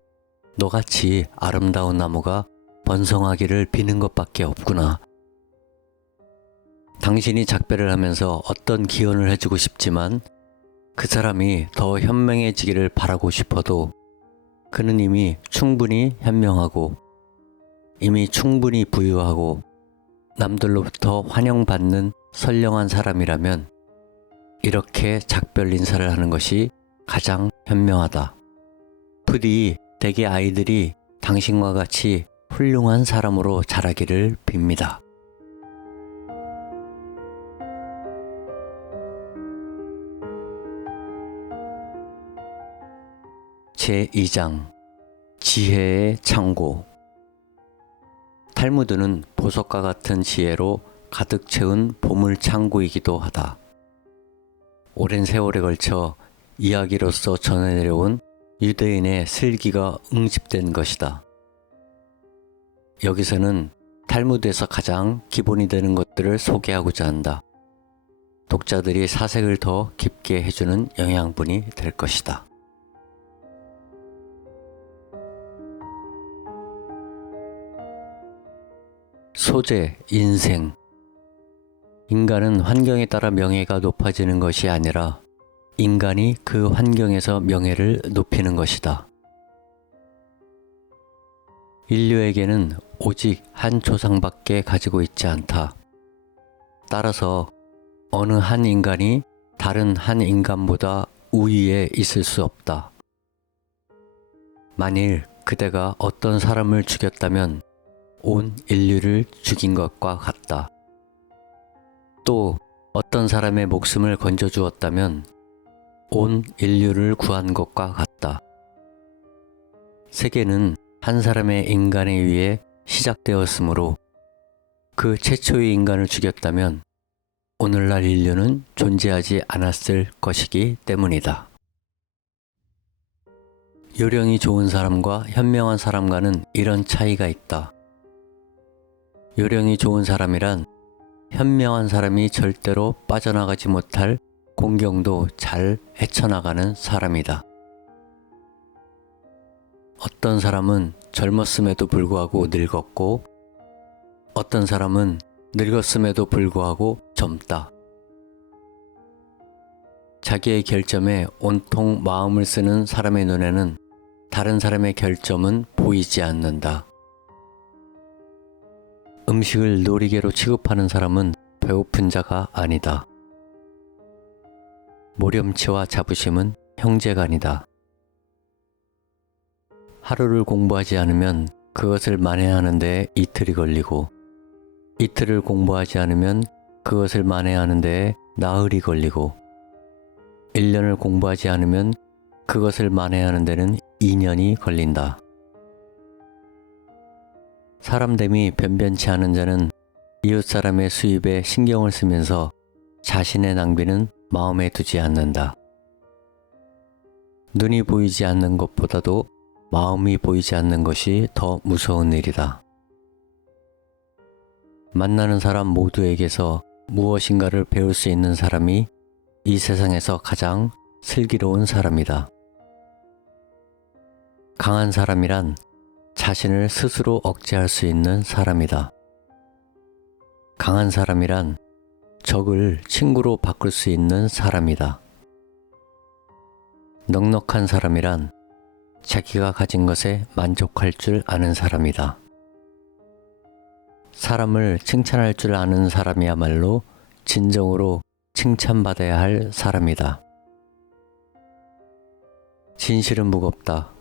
너같이 아름다운 나무가 번성하기를 비는 것밖에 없구나. 당신이 작별을 하면서 어떤 기원을 해주고 싶지만 그 사람이 더 현명해지기를 바라고 싶어도 그는 이미 충분히 현명하고 이미 충분히 부유하고 남들로부터 환영받는 선량한 사람이라면 이렇게 작별 인사를 하는 것이 가장 현명하다. 부디 대개 아이들이 당신과 같이 훌륭한 사람으로 자라기를 빕니다. 제2장 지혜의 창고. 탈무드는 보석과 같은 지혜로 가득 채운 보물 창고이기도 하다. 오랜 세월에 걸쳐 이야기로서 전해내려온 유대인의 슬기가 응집된 것이다. 여기서는 탈무드에서 가장 기본이 되는 것들을 소개하고자 한다. 독자들이 사색을 더 깊게 해주는 영양분이 될 것이다. 소재, 인생. 인간은 환경에 따라 명예가 높아지는 것이 아니라 인간이 그 환경에서 명예를 높이는 것이다. 인류에게는 오직 한 조상밖에 가지고 있지 않다. 따라서 어느 한 인간이 다른 한 인간보다 우위에 있을 수 없다. 만일 그대가 어떤 사람을 죽였다면 온 인류를 죽인 것과 같다. 또 어떤 사람의 목숨을 건져주었다면 온 인류를 구한 것과 같다. 세계는 한 사람의 인간에 의해 시작되었으므로 그 최초의 인간을 죽였다면 오늘날 인류는 존재하지 않았을 것이기 때문이다. 요령이 좋은 사람과 현명한 사람과는 이런 차이가 있다. 요령이 좋은 사람이란 현명한 사람이 절대로 빠져나가지 못할 공경도 잘 헤쳐나가는 사람이다. 어떤 사람은 젊었음에도 불구하고 늙었고 어떤 사람은 늙었음에도 불구하고 젊다. 자기의 결점에 온통 마음을 쓰는 사람의 눈에는 다른 사람의 결점은 보이지 않는다. 음식을 놀이개로 취급하는 사람은 배고픈 자가 아니다. 모렴치와 자부심은 형제간이다. 하루를 공부하지 않으면 그것을 만회하는 데 이틀이 걸리고 이틀을 공부하지 않으면 그것을 만회하는 데 나흘이 걸리고 1년을 공부하지 않으면 그것을 만회하는 데는 2년이 걸린다. 사람됨이 변변치 않은 자는 이웃 사람의 수입에 신경을 쓰면서 자신의 낭비는 마음에 두지 않는다. 눈이 보이지 않는 것보다도 마음이 보이지 않는 것이 더 무서운 일이다. 만나는 사람 모두에게서 무엇인가를 배울 수 있는 사람이 이 세상에서 가장 슬기로운 사람이다. 강한 사람이란 자신을 스스로 억제할 수 있는 사람이다. 강한 사람이란 적을 친구로 바꿀 수 있는 사람이다. 넉넉한 사람이란 자기가 가진 것에 만족할 줄 아는 사람이다. 사람을 칭찬할 줄 아는 사람이야말로 진정으로 칭찬받아야 할 사람이다. 진실은 무겁다.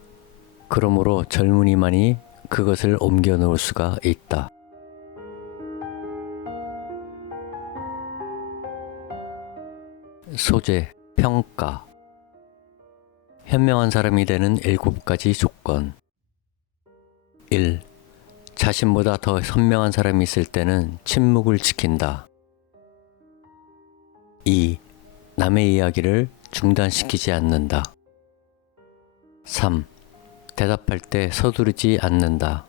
그러므로 젊은이만이 그것을 옮겨 놓을 수가 있다. 소재, 평가. 현명한 사람이 되는 7가지 조건. 1. 자신보다 더 현명한 사람이 있을 때는 침묵을 지킨다. 2. 남의 이야기를 중단시키지 않는다. 3. 대답할 때 서두르지 않는다.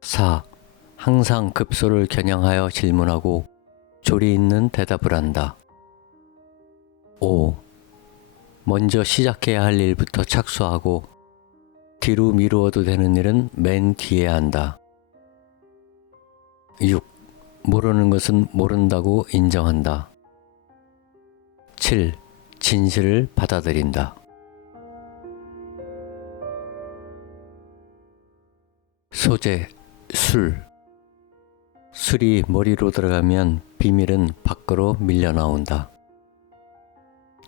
4. 항상 급소를 겨냥하여 질문하고 조리 있는 대답을 한다. 5. 먼저 시작해야 할 일부터 착수하고 뒤로 미루어도 되는 일은 맨 뒤에 한다. 6. 모르는 것은 모른다고 인정한다. 7. 진실을 받아들인다. 소재, 술. 술이 머리로 들어가면 비밀은 밖으로 밀려나온다.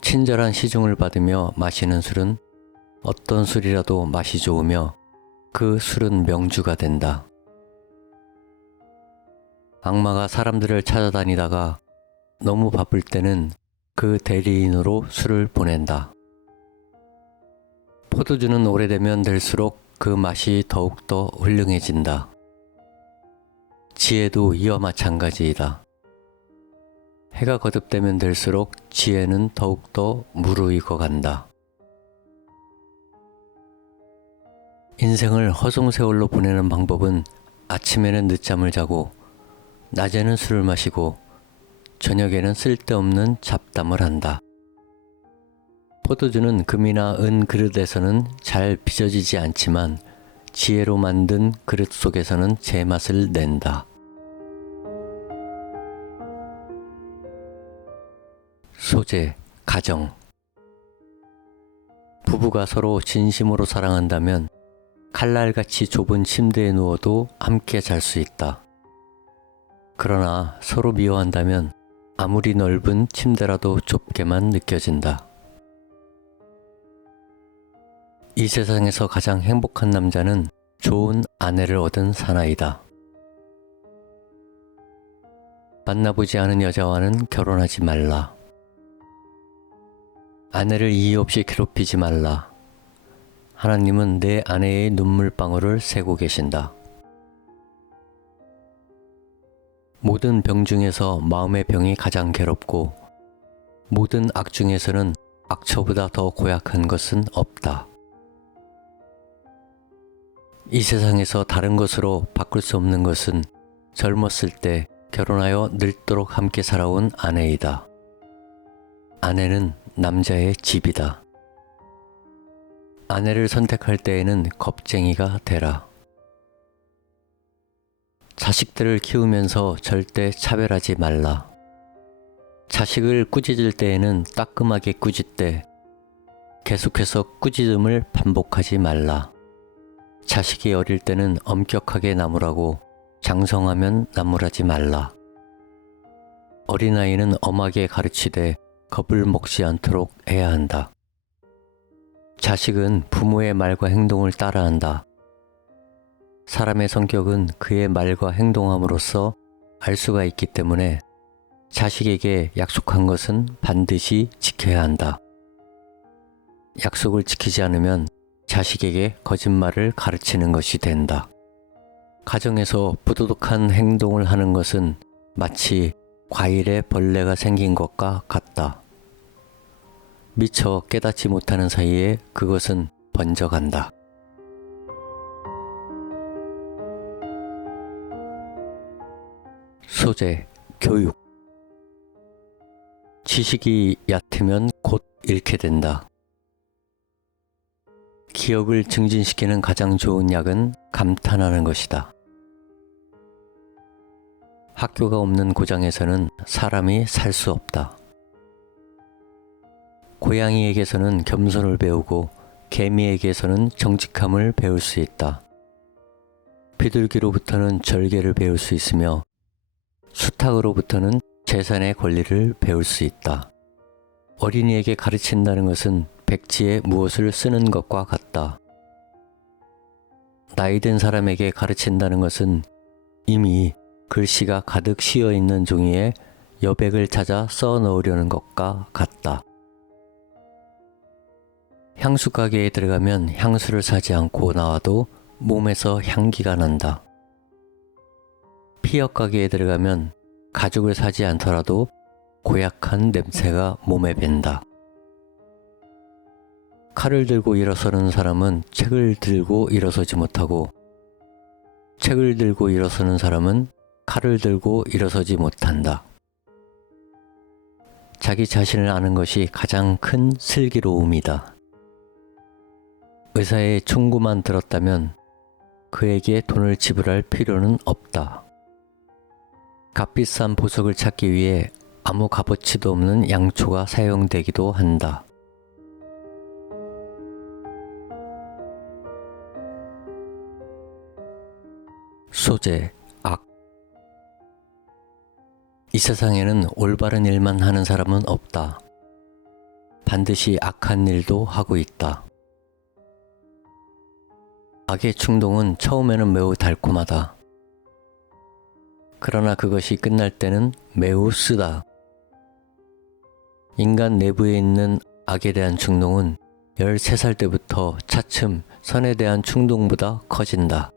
친절한 시중을 받으며 마시는 술은 어떤 술이라도 맛이 좋으며 그 술은 명주가 된다. 악마가 사람들을 찾아다니다가 너무 바쁠 때는 그 대리인으로 술을 보낸다. 포도주는 오래되면 될수록 그 맛이 더욱더 훌륭해진다. 지혜도 이와 마찬가지이다. 해가 거듭되면 될수록 지혜는 더욱더 무르익어 간다. 인생을 허송세월로 보내는 방법은 아침에는 늦잠을 자고 낮에는 술을 마시고 저녁에는 쓸데없는 잡담을 한다. 포도주는 금이나 은 그릇에서는 잘 빚어지지 않지만 지혜로 만든 그릇 속에서는 제맛을 낸다. 소재, 가정. 부부가 서로 진심으로 사랑한다면 칼날같이 좁은 침대에 누워도 함께 잘 수 있다. 그러나 서로 미워한다면 아무리 넓은 침대라도 좁게만 느껴진다. 이 세상에서 가장 행복한 남자는 좋은 아내를 얻은 사나이다. 만나보지 않은 여자와는 결혼하지 말라. 아내를 이유 없이 괴롭히지 말라. 하나님은 내 아내의 눈물방울을 세고 계신다. 모든 병 중에서 마음의 병이 가장 괴롭고 모든 악 중에서는 악처보다 더 고약한 것은 없다. 이 세상에서 다른 것으로 바꿀 수 없는 것은 젊었을 때 결혼하여 늙도록 함께 살아온 아내이다. 아내는 남자의 집이다. 아내를 선택할 때에는 겁쟁이가 되라. 자식들을 키우면서 절대 차별하지 말라. 자식을 꾸짖을 때에는 따끔하게 꾸짖되 계속해서 꾸짖음을 반복하지 말라. 자식이 어릴 때는 엄격하게 나무라고 장성하면 나무라지 말라. 어린아이는 엄하게 가르치되 겁을 먹지 않도록 해야 한다. 자식은 부모의 말과 행동을 따라한다. 사람의 성격은 그의 말과 행동함으로써 알 수가 있기 때문에 자식에게 약속한 것은 반드시 지켜야 한다. 약속을 지키지 않으면 자식에게 거짓말을 가르치는 것이 된다. 가정에서 부도덕한 행동을 하는 것은 마치 과일에 벌레가 생긴 것과 같다. 미처 깨닫지 못하는 사이에 그것은 번져간다. 소재, 교육. 지식이 얕으면 곧 잃게 된다. 기억을 증진시키는 가장 좋은 약은 감탄하는 것이다. 학교가 없는 고장에서는 사람이 살 수 없다. 고양이에게서는 겸손을 배우고 개미에게서는 정직함을 배울 수 있다. 비둘기로부터는 절개를 배울 수 있으며 수탉으로부터는 재산의 권리를 배울 수 있다. 어린이에게 가르친다는 것은 백지에 무엇을 쓰는 것과 같다. 나이 든 사람에게 가르친다는 것은 이미 글씨가 가득 씌어 있는 종이에 여백을 찾아 써 넣으려는 것과 같다. 향수 가게에 들어가면 향수를 사지 않고 나와도 몸에서 향기가 난다. 피혁 가게에 들어가면 가죽을 사지 않더라도 고약한 냄새가 몸에 밴다. 칼을 들고 일어서는 사람은 책을 들고 일어서지 못하고, 책을 들고 일어서는 사람은 칼을 들고 일어서지 못한다. 자기 자신을 아는 것이 가장 큰 슬기로움이다. 의사의 충고만 들었다면 그에게 돈을 지불할 필요는 없다. 값비싼 보석을 찾기 위해 아무 값어치도 없는 양초가 사용되기도 한다. 소재, 악. 이 세상에는 올바른 일만 하는 사람은 없다. 반드시 악한 일도 하고 있다. 악의 충동은 처음에는 매우 달콤하다. 그러나 그것이 끝날 때는 매우 쓰다. 인간 내부에 있는 악에 대한 충동은 13살 때부터 차츰 선에 대한 충동보다 커진다.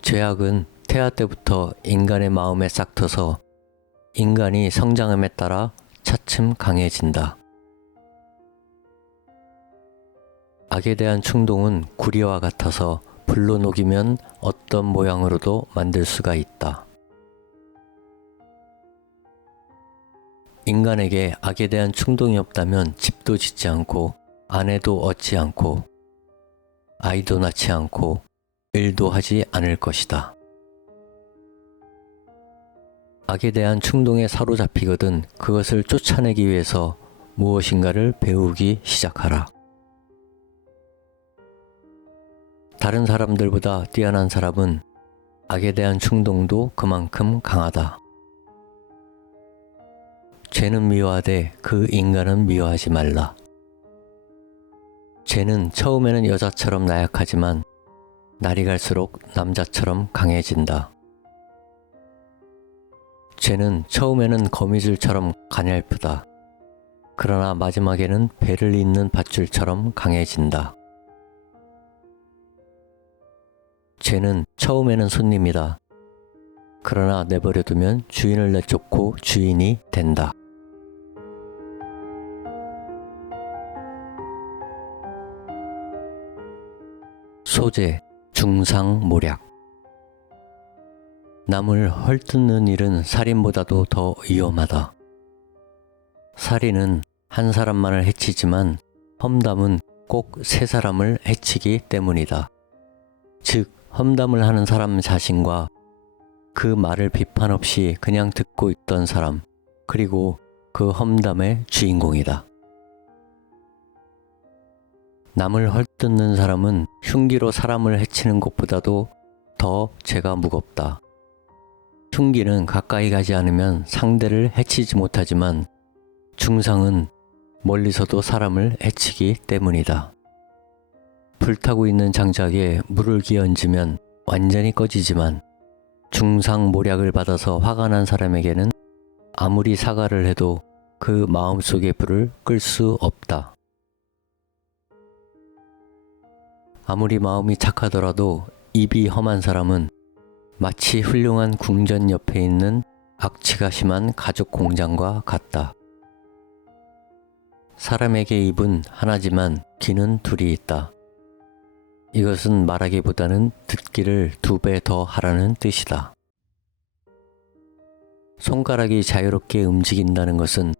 죄악은 태아 때부터 인간의 마음에 싹트서 인간이 성장함에 따라 차츰 강해진다. 악에 대한 충동은 구리와 같아서 불로 녹이면 어떤 모양으로도 만들 수가 있다. 인간에게 악에 대한 충동이 없다면 집도 짓지 않고, 아내도 얻지 않고, 아이도 낳지 않고, 일도 하지 않을 것이다. 악에 대한 충동에 사로잡히거든 그것을 쫓아내기 위해서 무엇인가를 배우기 시작하라. 다른 사람들보다 뛰어난 사람은 악에 대한 충동도 그만큼 강하다. 죄는 미워하되 그 인간은 미워하지 말라. 죄는 처음에는 여자처럼 나약하지만 날이 갈수록 남자처럼 강해진다. 죄는 처음에는 거미줄처럼 가냘프다. 그러나 마지막에는 배를 잇는 밧줄처럼 강해진다. 죄는 처음에는 손님이다. 그러나 내버려두면 주인을 내쫓고 주인이 된다. 소재, 중상모략. 남을 헐뜯는 일은 살인보다도 더 위험하다. 살인은 한 사람만을 해치지만 험담은 꼭 세 사람을 해치기 때문이다. 즉, 험담을 하는 사람 자신과 그 말을 비판 없이 그냥 듣고 있던 사람, 그리고 그 험담의 주인공이다. 남을 헐뜯는 사람은 흉기로 사람을 해치는 것보다도 더 죄가 무겁다. 흉기는 가까이 가지 않으면 상대를 해치지 못하지만 중상은 멀리서도 사람을 해치기 때문이다. 불타고 있는 장작에 물을 끼얹으면 완전히 꺼지지만 중상모략을 받아서 화가 난 사람에게는 아무리 사과를 해도 그 마음속의 불을 끌 수 없다. 아무리 마음이 착하더라도 입이 험한 사람은 마치 훌륭한 궁전 옆에 있는 악취가 심한 가죽 공장과 같다. 사람에게 입은 하나지만 귀는 둘이 있다. 이것은 말하기보다는 듣기를 2배 더 하라는 뜻이다. 손가락이 자유롭게 움직인다는 것은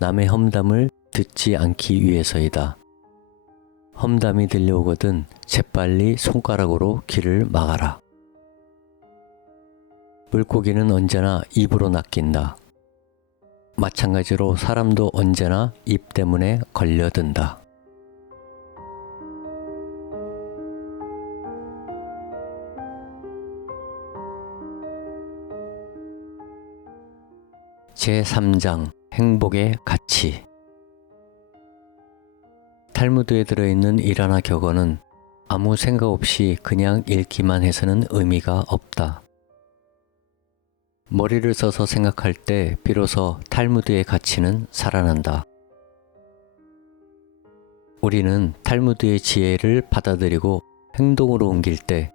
남의 험담을 듣지 않기 위해서이다. 험담이 들려오거든 재빨리 손가락으로 귀를 막아라. 물고기는 언제나 입으로 낚인다. 마찬가지로 사람도 언제나 입 때문에 걸려든다. 제3장 행복의 가치. 탈무드에 들어있는 일하나 격언은 아무 생각 없이 그냥 읽기만 해서는 의미가 없다. 머리를 써서 생각할 때 비로소 탈무드의 가치는 살아난다. 우리는 탈무드의 지혜를 받아들이고 행동으로 옮길 때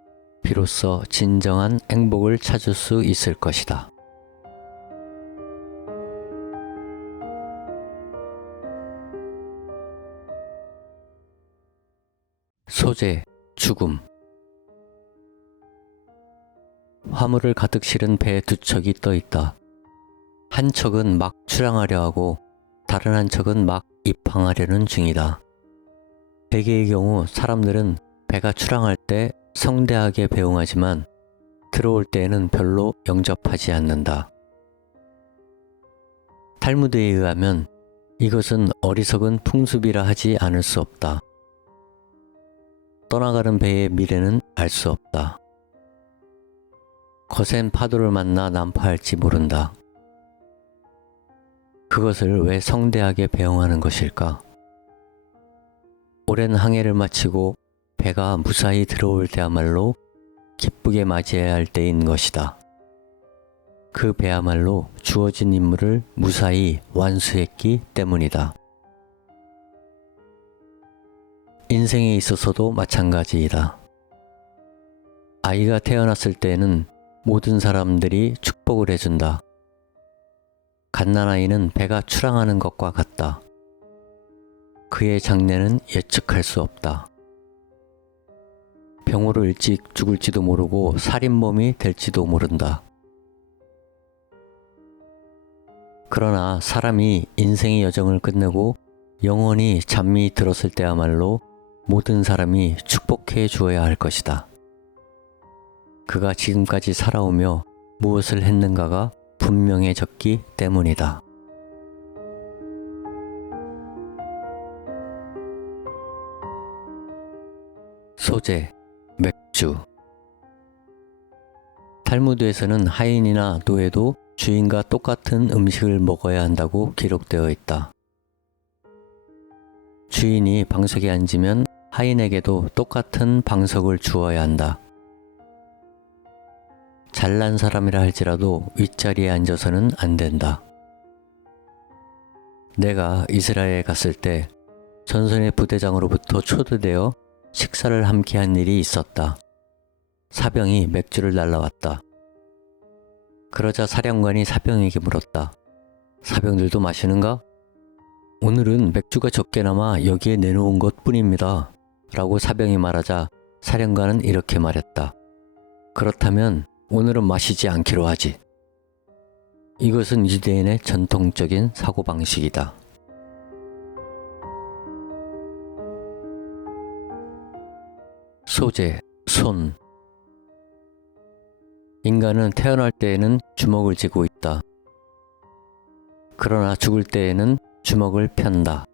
비로소 진정한 행복을 찾을 수 있을 것이다. 소재, 죽음. 화물을 가득 실은 배 두 척이 떠 있다. 한 척은 막 출항하려 하고 다른 한 척은 막 입항하려는 중이다. 대개의 경우 사람들은 배가 출항할 때 성대하게 배웅하지만 들어올 때에는 별로 영접하지 않는다. 탈무드에 의하면 이것은 어리석은 풍습이라 하지 않을 수 없다. 떠나가는 배의 미래는 알 수 없다. 거센 파도를 만나 난파할지 모른다. 그것을 왜 성대하게 배웅하는 것일까? 오랜 항해를 마치고 배가 무사히 들어올 때야말로 기쁘게 맞이해야 할 때인 것이다. 그 배야말로 주어진 임무를 무사히 완수했기 때문이다. 인생에 있어서도 마찬가지이다. 아이가 태어났을 때에는 모든 사람들이 축복을 해준다. 갓난아이는 배가 출항하는 것과 같다. 그의 장래는 예측할 수 없다. 병으로 일찍 죽을지도 모르고 살인범이 될지도 모른다. 그러나 사람이 인생의 여정을 끝내고 영원히 잠이 들었을 때야말로 모든 사람이 축복해 주어야 할 것이다. 그가 지금까지 살아오며 무엇을 했는가가 분명해졌기 때문이다. 소재, 맥주. 탈무드에서는 하인이나 노예도 주인과 똑같은 음식을 먹어야 한다고 기록되어 있다. 주인이 방석에 앉으면 하인에게도 똑같은 방석을 주어야 한다. 잘난 사람이라 할지라도 윗자리에 앉아서는 안 된다. 내가 이스라엘에 갔을 때 전선의 부대장으로부터 초대되어 식사를 함께 한 일이 있었다. 사병이 맥주를 날라왔다. 그러자 사령관이 사병에게 물었다. 사병들도 마시는가? 오늘은 맥주가 적게 남아 여기에 내놓은 것 뿐입니다. 라고 사병이 말하자 사령관은 이렇게 말했다. 그렇다면 오늘은 마시지 않기로 하지. 이것은 유대인의 전통적인 사고방식이다. 소재, 손. 인간은 태어날 때에는 주먹을 쥐고 있다. 그러나 죽을 때에는 주먹을 편다.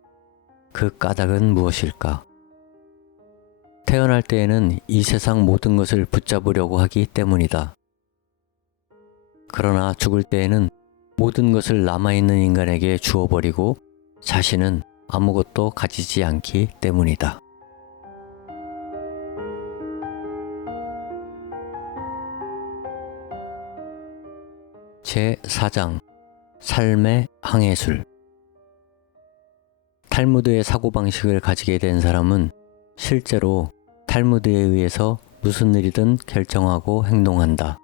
그 까닭은 무엇일까? 태어날 때에는 이 세상 모든 것을 붙잡으려고 하기 때문이다. 그러나 죽을 때에는 모든 것을 남아있는 인간에게 주어버리고 자신은 아무것도 가지지 않기 때문이다. 제4장 삶의 항해술. 탈무드의 사고방식을 가지게 된 사람은 실제로 탈무드에 의해서 무슨 일이든 결정하고 행동한다.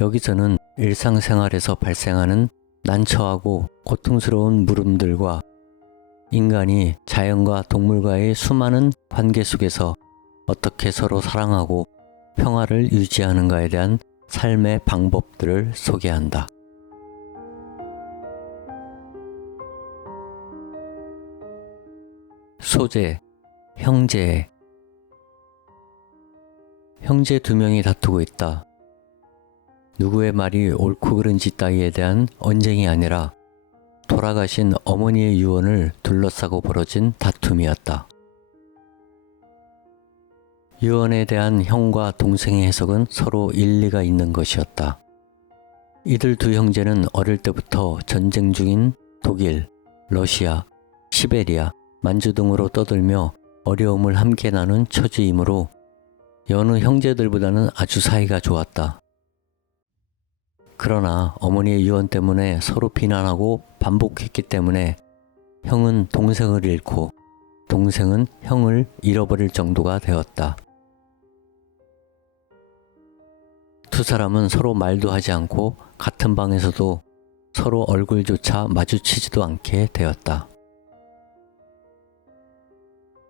여기서는 일상생활에서 발생하는 난처하고 고통스러운 물음들과 인간이 자연과 동물과의 수많은 관계 속에서 어떻게 서로 사랑하고 평화를 유지하는가에 대한 삶의 방법들을 소개한다. 소재, 형제. 형제 두 명이 다투고 있다. 누구의 말이 옳고 그른지 따위에 대한 언쟁이 아니라 돌아가신 어머니의 유언을 둘러싸고 벌어진 다툼이었다. 유언에 대한 형과 동생의 해석은 서로 일리가 있는 것이었다. 이들 두 형제는 어릴 때부터 전쟁 중인 독일, 러시아, 시베리아, 만주 등으로 떠들며 어려움을 함께 나눈 처지이므로 여느 형제들보다는 아주 사이가 좋았다. 그러나 어머니의 유언 때문에 서로 비난하고 반복했기 때문에 형은 동생을 잃고 동생은 형을 잃어버릴 정도가 되었다. 두 사람은 서로 말도 하지 않고 같은 방에서도 서로 얼굴조차 마주치지도 않게 되었다.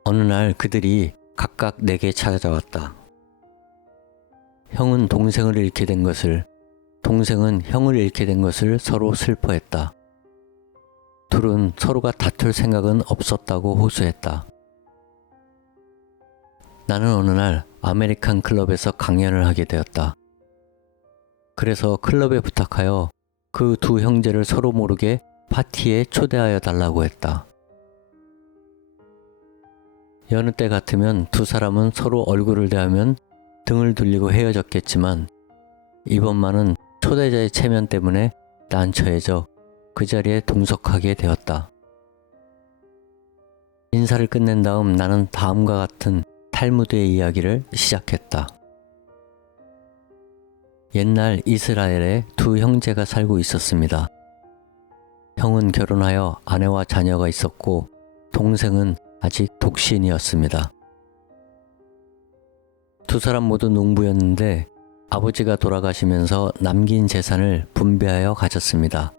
어느 날 그들이 각각 내게 찾아왔다. 형은 동생을 잃게 된 것을, 동생은 형을 잃게 된 것을 서로 슬퍼했다. 둘은 서로가 다툴 생각은 없었다고 호소했다. 나는 어느 날 아메리칸 클럽에서 강연을 하게 되었다. 그래서 클럽에 부탁하여 그 두 형제를 서로 모르게 파티에 초대하여 달라고 했다. 여느 때 같으면 두 사람은 서로 얼굴을 대하면 등을 돌리고 헤어졌겠지만 이번만은 초대자의 체면 때문에 난처해져 그 자리에 동석하게 되었다. 인사를 끝낸 다음 나는 다음과 같은 탈무드의 이야기를 시작했다. 옛날 이스라엘에 두 형제가 살고 있었습니다. 형은 결혼하여 아내와 자녀가 있었고 동생은 아직 독신이었습니다. 두 사람 모두 농부였는데 아버지가 돌아가시면서 남긴 재산을 분배하여 가졌습니다.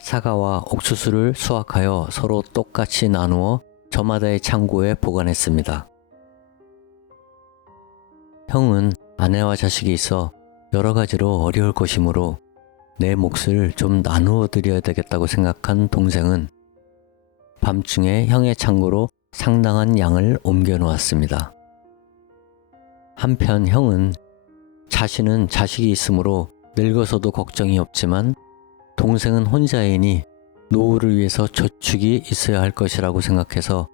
사과와 옥수수를 수확하여 서로 똑같이 나누어 저마다의 창고에 보관했습니다. 형은 아내와 자식이 있어 여러 가지로 어려울 것이므로 내 몫을 좀 나누어 드려야 되겠다고 생각한 동생은 밤중에 형의 창고로 상당한 양을 옮겨 놓았습니다. 한편 형은 자신은 자식이 있으므로 늙어서도 걱정이 없지만 동생은 혼자이니 노후를 위해서 저축이 있어야 할 것이라고 생각해서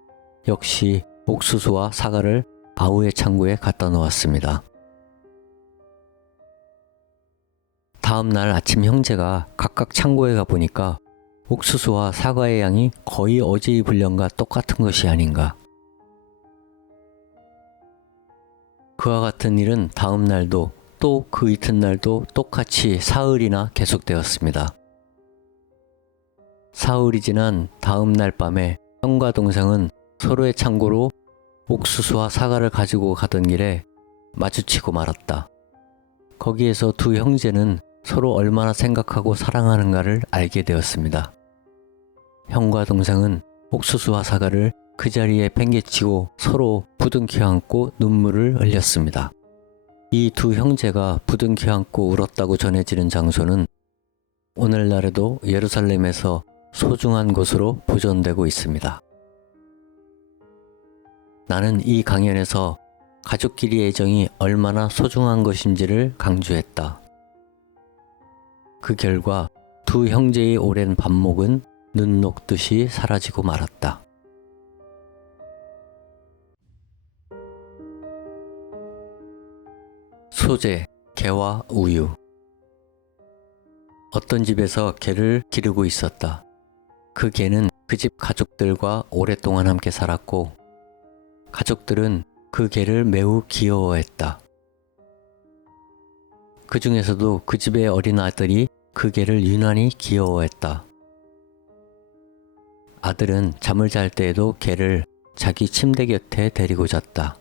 역시 옥수수와 사과를 아우의 창고에 갖다 놓았습니다. 다음 날 아침 형제가 각각 창고에 가보니까 옥수수와 사과의 양이 거의 어제의 분량과 똑같은 것이 아닌가. 그와 같은 일은 다음 날도 또 그 이튿날도 똑같이 사흘이나 계속되었습니다. 사흘이 지난 다음 날 밤에 형과 동생은 서로의 창고로 옥수수와 사과를 가지고 가던 길에 마주치고 말았다. 거기에서 두 형제는 서로 얼마나 생각하고 사랑하는가를 알게 되었습니다. 형과 동생은 옥수수와 사과를 그 자리에 팽개치고 서로 부둥켜 안고 눈물을 흘렸습니다. 이 두 형제가 부둥켜 안고 울었다고 전해지는 장소는 오늘날에도 예루살렘에서 소중한 곳으로 보존되고 있습니다. 나는 이 강연에서 가족끼리의 애정이 얼마나 소중한 것인지를 강조했다. 그 결과 두 형제의 오랜 반목은 눈 녹듯이 사라지고 말았다. 소재, 개와 우유. 어떤 집에서 개를 기르고 있었다. 그 개는 그 집 가족들과 오랫동안 함께 살았고 가족들은 그 개를 매우 귀여워했다. 그 중에서도 그 집의 어린 아들이 그 개를 유난히 귀여워했다. 아들은 잠을 잘 때에도 개를 자기 침대 곁에 데리고 잤다.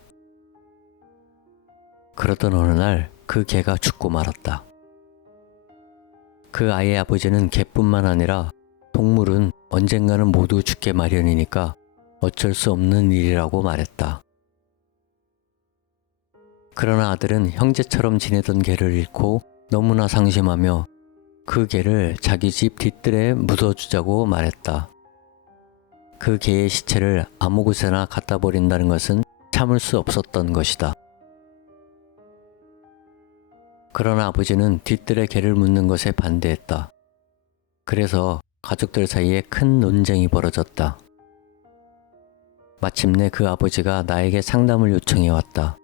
그러던 어느 날 그 개가 죽고 말았다. 그 아이의 아버지는 개뿐만 아니라 동물은 언젠가는 모두 죽게 마련이니까 어쩔 수 없는 일이라고 말했다. 그러나 아들은 형제처럼 지내던 개를 잃고 너무나 상심하며 그 개를 자기 집 뒤뜰에 묻어주자고 말했다. 그 개의 시체를 아무 곳에나 갖다 버린다는 것은 참을 수 없었던 것이다. 그러나 아버지는 뒤뜰에 개를 묻는 것에 반대했다. 그래서 가족들 사이에 큰 논쟁이 벌어졌다. 마침내 그 아버지가 나에게 상담을 요청해 왔다.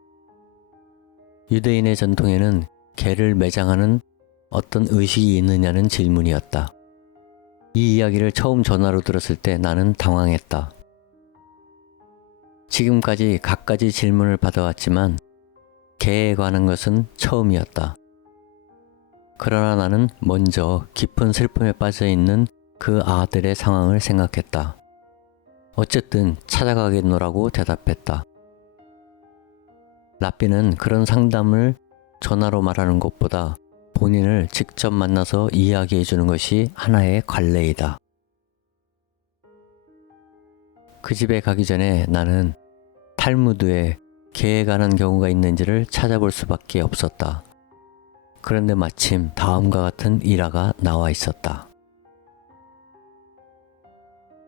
유대인의 전통에는 개를 매장하는 어떤 의식이 있느냐는 질문이었다. 이 이야기를 처음 전화로 들었을 때 나는 당황했다. 지금까지 갖가지 질문을 받아왔지만 개에 관한 것은 처음이었다. 그러나 나는 먼저 깊은 슬픔에 빠져있는 그 아들의 상황을 생각했다. 어쨌든 찾아가겠노라고 대답했다. 랍비는 그런 상담을 전화로 말하는 것보다 본인을 직접 만나서 이야기해 주는 것이 하나의 관례이다. 그 집에 가기 전에 나는 탈무드에 개에 관한 경우가 있는지를 찾아볼 수밖에 없었다. 그런데 마침 다음과 같은 일화가 나와 있었다.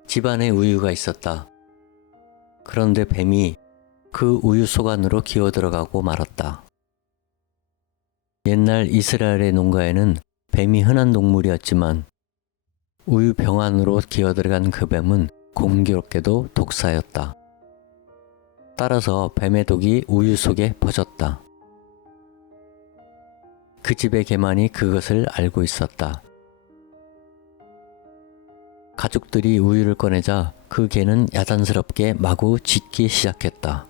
집안에 우유가 있었다. 그런데 뱀이 그 우유 속 안으로 기어 들어가고 말았다. 옛날 이스라엘의 농가에는 뱀이 흔한 동물이었지만 우유 병 안으로 기어 들어간 그 뱀은 공교롭게도 독사였다. 따라서 뱀의 독이 우유 속에 퍼졌다. 그 집의 개만이 그것을 알고 있었다. 가족들이 우유를 꺼내자 그 개는 야단스럽게 마구 짖기 시작했다.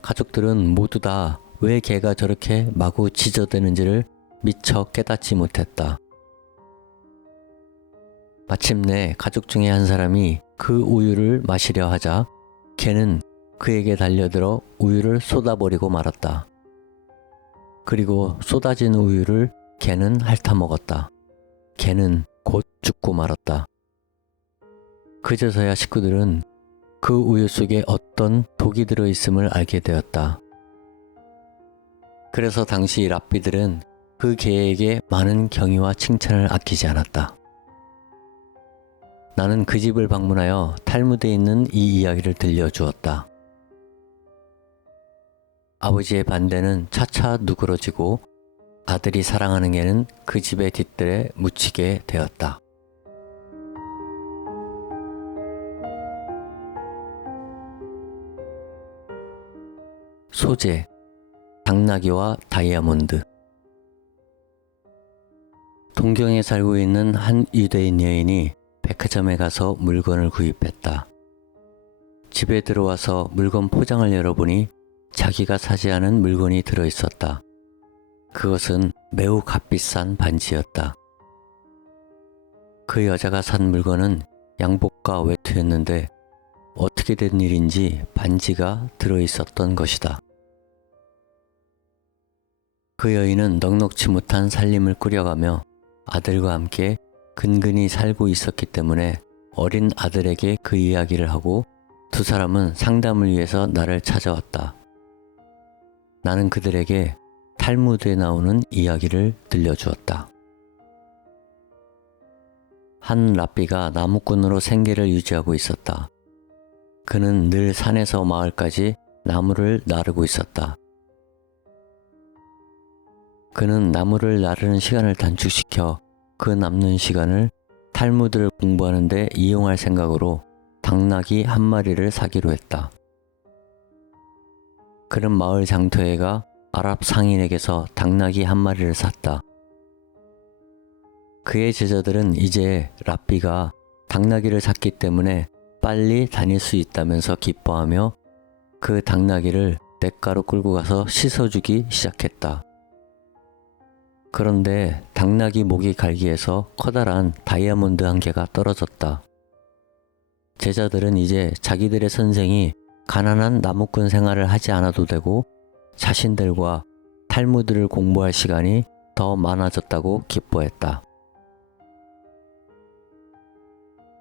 가족들은 모두 다 왜 개가 저렇게 마구 짖어대는지를 미처 깨닫지 못했다. 마침내 가족 중에 한 사람이 그 우유를 마시려 하자 개는 그에게 달려들어 우유를 쏟아버리고 말았다. 그리고 쏟아진 우유를 개는 핥아먹었다. 개는 곧 죽고 말았다. 그제서야 식구들은 그 우유 속에 어떤 독이 들어있음을 알게 되었다. 그래서 당시 랍비들은 그 개에게 많은 경의와 칭찬을 아끼지 않았다. 나는 그 집을 방문하여 탈무드에 있는 이 이야기를 들려주었다. 아버지의 반대는 차차 누그러지고 아들이 사랑하는 개는 그 집의 뒤뜰에 묻히게 되었다. 소재: 당나귀와 다이아몬드. 동경에 살고 있는 한 유대인 여인이 백화점에 가서 물건을 구입했다. 집에 들어와서 물건 포장을 열어보니 자기가 사지 않은 물건이 들어있었다. 그것은 매우 값비싼 반지였다. 그 여자가 산 물건은 양복과 외투였는데 어떻게 된 일인지 반지가 들어있었던 것이다. 그 여인은 넉넉지 못한 살림을 꾸려가며 아들과 함께 근근히 살고 있었기 때문에 어린 아들에게 그 이야기를 하고 두 사람은 상담을 위해서 나를 찾아왔다. 나는 그들에게 탈무드에 나오는 이야기를 들려주었다. 한 랍비가 나무꾼으로 생계를 유지하고 있었다. 그는 늘 산에서 마을까지 나무를 나르고 있었다. 그는 나무를 나르는 시간을 단축시켜 그 남는 시간을 탈무드를 공부하는 데 이용할 생각으로 당나귀 한 마리를 사기로 했다. 그는 마을 장터에 가 아랍 상인에게서 당나귀 한 마리를 샀다. 그의 제자들은 이제 랍비가 당나귀를 샀기 때문에 빨리 다닐 수 있다면서 기뻐하며 그 당나귀를 냇가로 끌고 가서 씻어주기 시작했다. 그런데 당나귀 목이 갈기에서 커다란 다이아몬드 한 개가 떨어졌다. 제자들은 이제 자기들의 선생이 가난한 나무꾼 생활을 하지 않아도 되고 자신들과 탈무드를 공부할 시간이 더 많아졌다고 기뻐했다.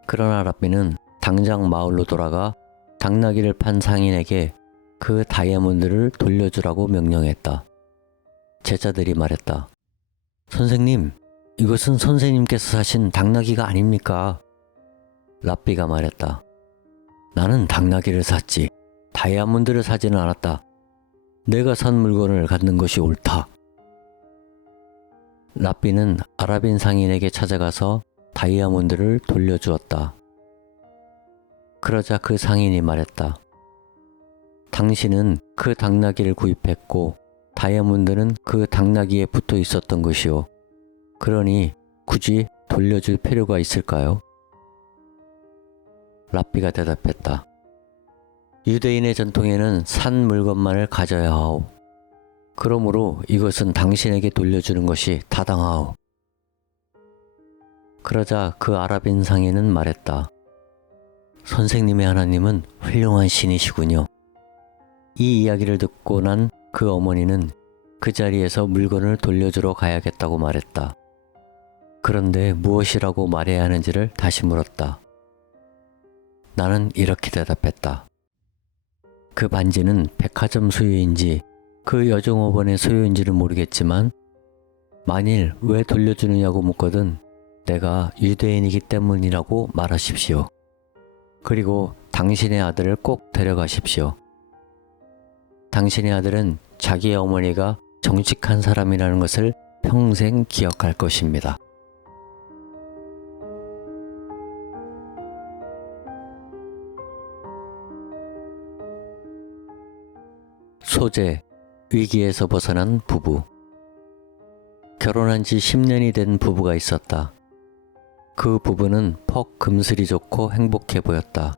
그러나 랍비는 당장 마을로 돌아가 당나귀를 판 상인에게 그 다이아몬드를 돌려주라고 명령했다. 제자들이 말했다. 선생님, 이것은 선생님께서 사신 당나귀가 아닙니까? 랍비가 말했다. 나는 당나귀를 샀지. 다이아몬드를 사지는 않았다. 내가 산 물건을 갖는 것이 옳다. 랍비는 아랍인 상인에게 찾아가서 다이아몬드를 돌려주었다. 그러자 그 상인이 말했다. 당신은 그 당나귀를 구입했고 다이아몬드는 그 당나귀에 붙어 있었던 것이오. 그러니 굳이 돌려줄 필요가 있을까요? 랍비가 대답했다. 유대인의 전통에는 산 물건만을 가져야 하오. 그러므로 이것은 당신에게 돌려주는 것이 타당하오. 그러자 그 아랍인 상인은 말했다. 선생님의 하나님은 훌륭한 신이시군요. 이 이야기를 듣고 난 그 어머니는 그 자리에서 물건을 돌려주러 가야겠다고 말했다. 그런데 무엇이라고 말해야 하는지를 다시 물었다. 나는 이렇게 대답했다. 그 반지는 백화점 소유인지 그 여종업원의 소유인지는 모르겠지만 만일 왜 돌려주느냐고 묻거든 내가 유대인이기 때문이라고 말하십시오. 그리고 당신의 아들을 꼭 데려가십시오. 당신의 아들은 자기의 어머니가 정직한 사람이라는 것을 평생 기억할 것입니다. 소재, 위기에서 벗어난 부부. 결혼한 지 10년이 된 부부가 있었다. 그 부부는 퍽 금슬이 좋고 행복해 보였다.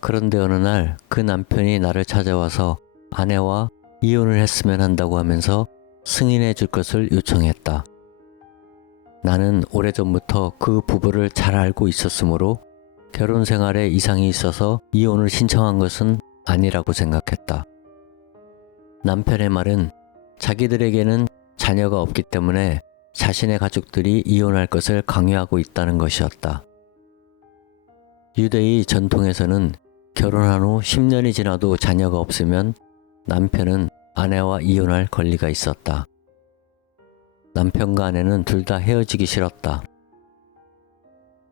그런데 어느 날 그 남편이 나를 찾아와서 아내와 이혼을 했으면 한다고 하면서 승인해 줄 것을 요청했다. 나는 오래전부터 그 부부를 잘 알고 있었으므로 결혼 생활에 이상이 있어서 이혼을 신청한 것은 아니라고 생각했다. 남편의 말은 자기들에게는 자녀가 없기 때문에 자신의 가족들이 이혼할 것을 강요하고 있다는 것이었다. 유대의 전통에서는 결혼한 후 10년이 지나도 자녀가 없으면 남편은 아내와 이혼할 권리가 있었다. 남편과 아내는 둘 다 헤어지기 싫었다.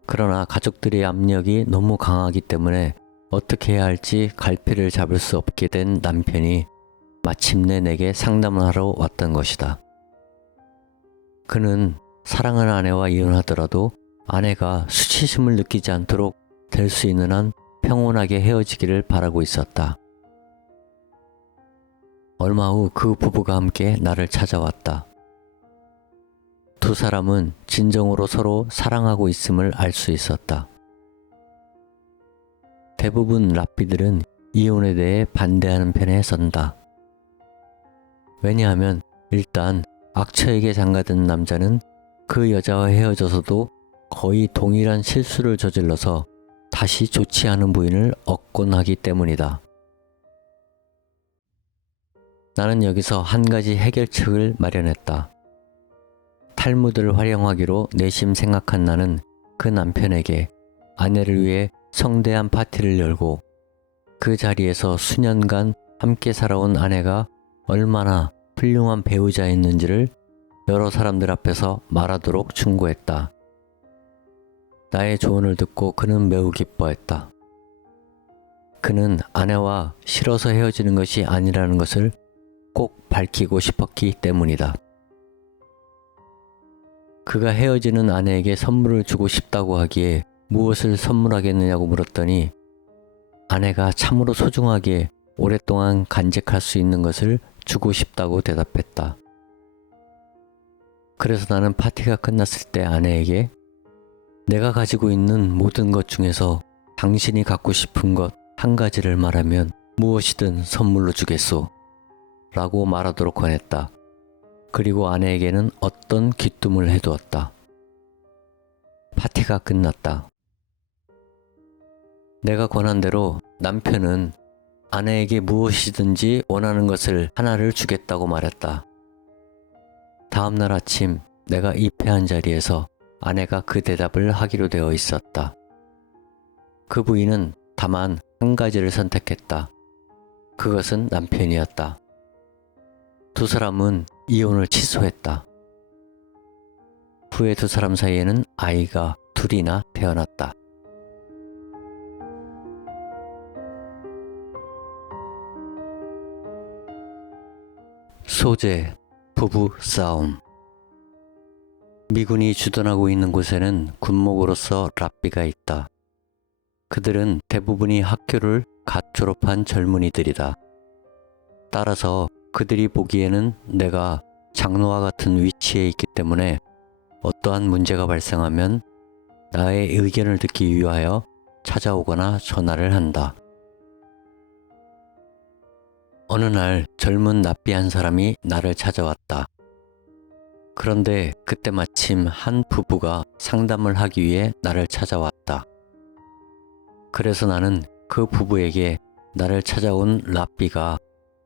그러나 가족들의 압력이 너무 강하기 때문에 어떻게 해야 할지 갈피를 잡을 수 없게 된 남편이 마침내 내게 상담을 하러 왔던 것이다. 그는 사랑하는 아내와 이혼하더라도 아내가 수치심을 느끼지 않도록 될 수 있는 한 평온하게 헤어지기를 바라고 있었다. 얼마 후 그 부부가 함께 나를 찾아왔다. 두 사람은 진정으로 서로 사랑하고 있음을 알 수 있었다. 대부분 랍비들은 이혼에 대해 반대하는 편에 선다. 왜냐하면 일단 악처에게 장가든 남자는 그 여자와 헤어져서도 거의 동일한 실수를 저질러서 다시 좋지 않은 부인을 얻곤 하기 때문이다. 나는 여기서 한 가지 해결책을 마련했다. 탈무드를 활용하기로 내심 생각한 나는 그 남편에게 아내를 위해 성대한 파티를 열고 그 자리에서 수년간 함께 살아온 아내가 얼마나 훌륭한 배우자였는지를 여러 사람들 앞에서 말하도록 충고했다. 나의 조언을 듣고 그는 매우 기뻐했다. 그는 아내와 싫어서 헤어지는 것이 아니라는 것을 꼭 밝히고 싶었기 때문이다. 그가 헤어지는 아내에게 선물을 주고 싶다고 하기에 무엇을 선물하겠느냐고 물었더니 아내가 참으로 소중하게 오랫동안 간직할 수 있는 것을 주고 싶다고 대답했다. 그래서 나는 파티가 끝났을 때 아내에게 내가 가지고 있는 모든 것 중에서 당신이 갖고 싶은 것 한 가지를 말하면 무엇이든 선물로 주겠소 라고 말하도록 권했다. 그리고 아내에게는 어떤 귀뜸을 해두었다. 파티가 끝났다. 내가 권한 대로 남편은 아내에게 무엇이든지 원하는 것을 하나를 주겠다고 말했다. 다음 날 아침 내가 입회한 자리에서 아내가 그 대답을 하기로 되어 있었다. 그 부인은 다만 한 가지를 선택했다. 그것은 남편이었다. 두 사람은 이혼을 취소했다. 후에 두 사람 사이에는 아이가 둘이나 태어났다. 소재, 부부 싸움. 미군이 주둔하고 있는 곳에는 군목으로서 랍비가 있다. 그들은 대부분이 학교를 갓 졸업한 젊은이들이다. 따라서 그들이 보기에는 내가 장로와 같은 위치에 있기 때문에 어떠한 문제가 발생하면 나의 의견을 듣기 위하여 찾아오거나 전화를 한다. 어느 날 젊은 랍비 한 사람이 나를 찾아왔다. 그런데 그때 마침 한 부부가 상담을 하기 위해 나를 찾아왔다. 그래서 나는 그 부부에게 나를 찾아온 랍비가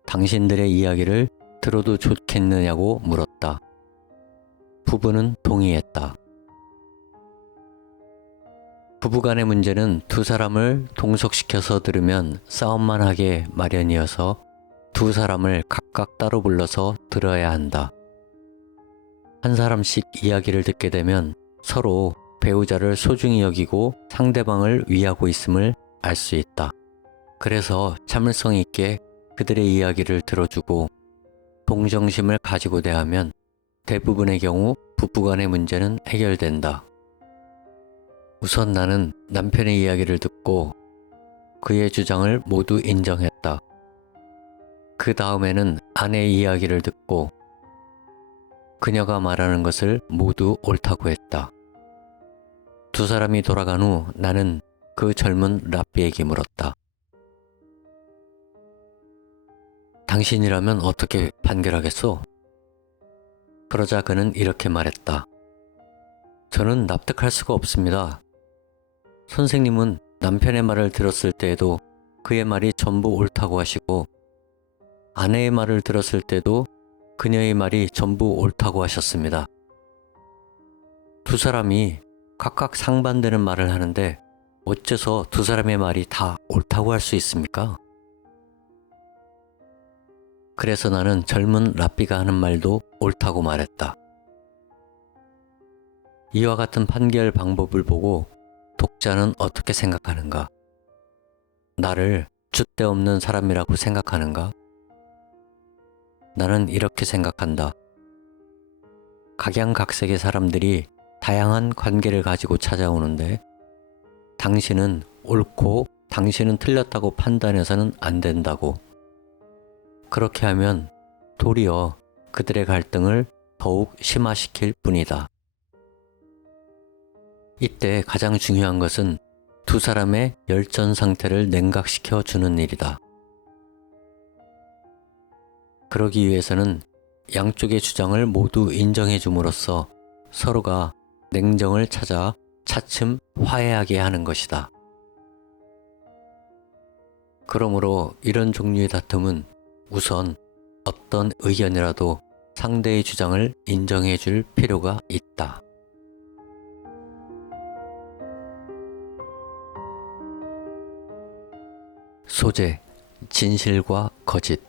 당신들의 이야기를 들어도 좋겠느냐고 물었다. 부부는 동의했다. 부부간의 문제는 두 사람을 동석시켜서 들으면 싸움만 하게 마련이어서 두 사람을 각각 따로 불러서 들어야 한다. 한 사람씩 이야기를 듣게 되면 서로 배우자를 소중히 여기고 상대방을 위하고 있음을 알 수 있다. 그래서 참을성 있게 그들의 이야기를 들어주고 동정심을 가지고 대하면 대부분의 경우 부부간의 문제는 해결된다. 우선 나는 남편의 이야기를 듣고 그의 주장을 모두 인정했다. 그 다음에는 아내의 이야기를 듣고 그녀가 말하는 것을 모두 옳다고 했다. 두 사람이 돌아간 후 나는 그 젊은 랍비에게 물었다. 당신이라면 어떻게 판결하겠소? 그러자 그는 이렇게 말했다. 저는 납득할 수가 없습니다. 선생님은 남편의 말을 들었을 때에도 그의 말이 전부 옳다고 하시고 아내의 말을 들었을 때도 그녀의 말이 전부 옳다고 하셨습니다. 두 사람이 각각 상반되는 말을 하는데 어째서 두 사람의 말이 다 옳다고 할 수 있습니까? 그래서 나는 젊은 랍비가 하는 말도 옳다고 말했다. 이와 같은 판결 방법을 보고 독자는 어떻게 생각하는가? 나를 줏대없는 사람이라고 생각하는가? 나는 이렇게 생각한다. 각양각색의 사람들이 다양한 관계를 가지고 찾아오는데 당신은 옳고 당신은 틀렸다고 판단해서는 안 된다고. 그렇게 하면 도리어 그들의 갈등을 더욱 심화시킬 뿐이다. 이때 가장 중요한 것은 두 사람의 열전 상태를 냉각시켜 주는 일이다. 그러기 위해서는 양쪽의 주장을 모두 인정해 줌으로써 서로가 냉정을 찾아 차츰 화해하게 하는 것이다. 그러므로 이런 종류의 다툼은 우선 어떤 의견이라도 상대의 주장을 인정해 줄 필요가 있다. 소재, 진실과 거짓.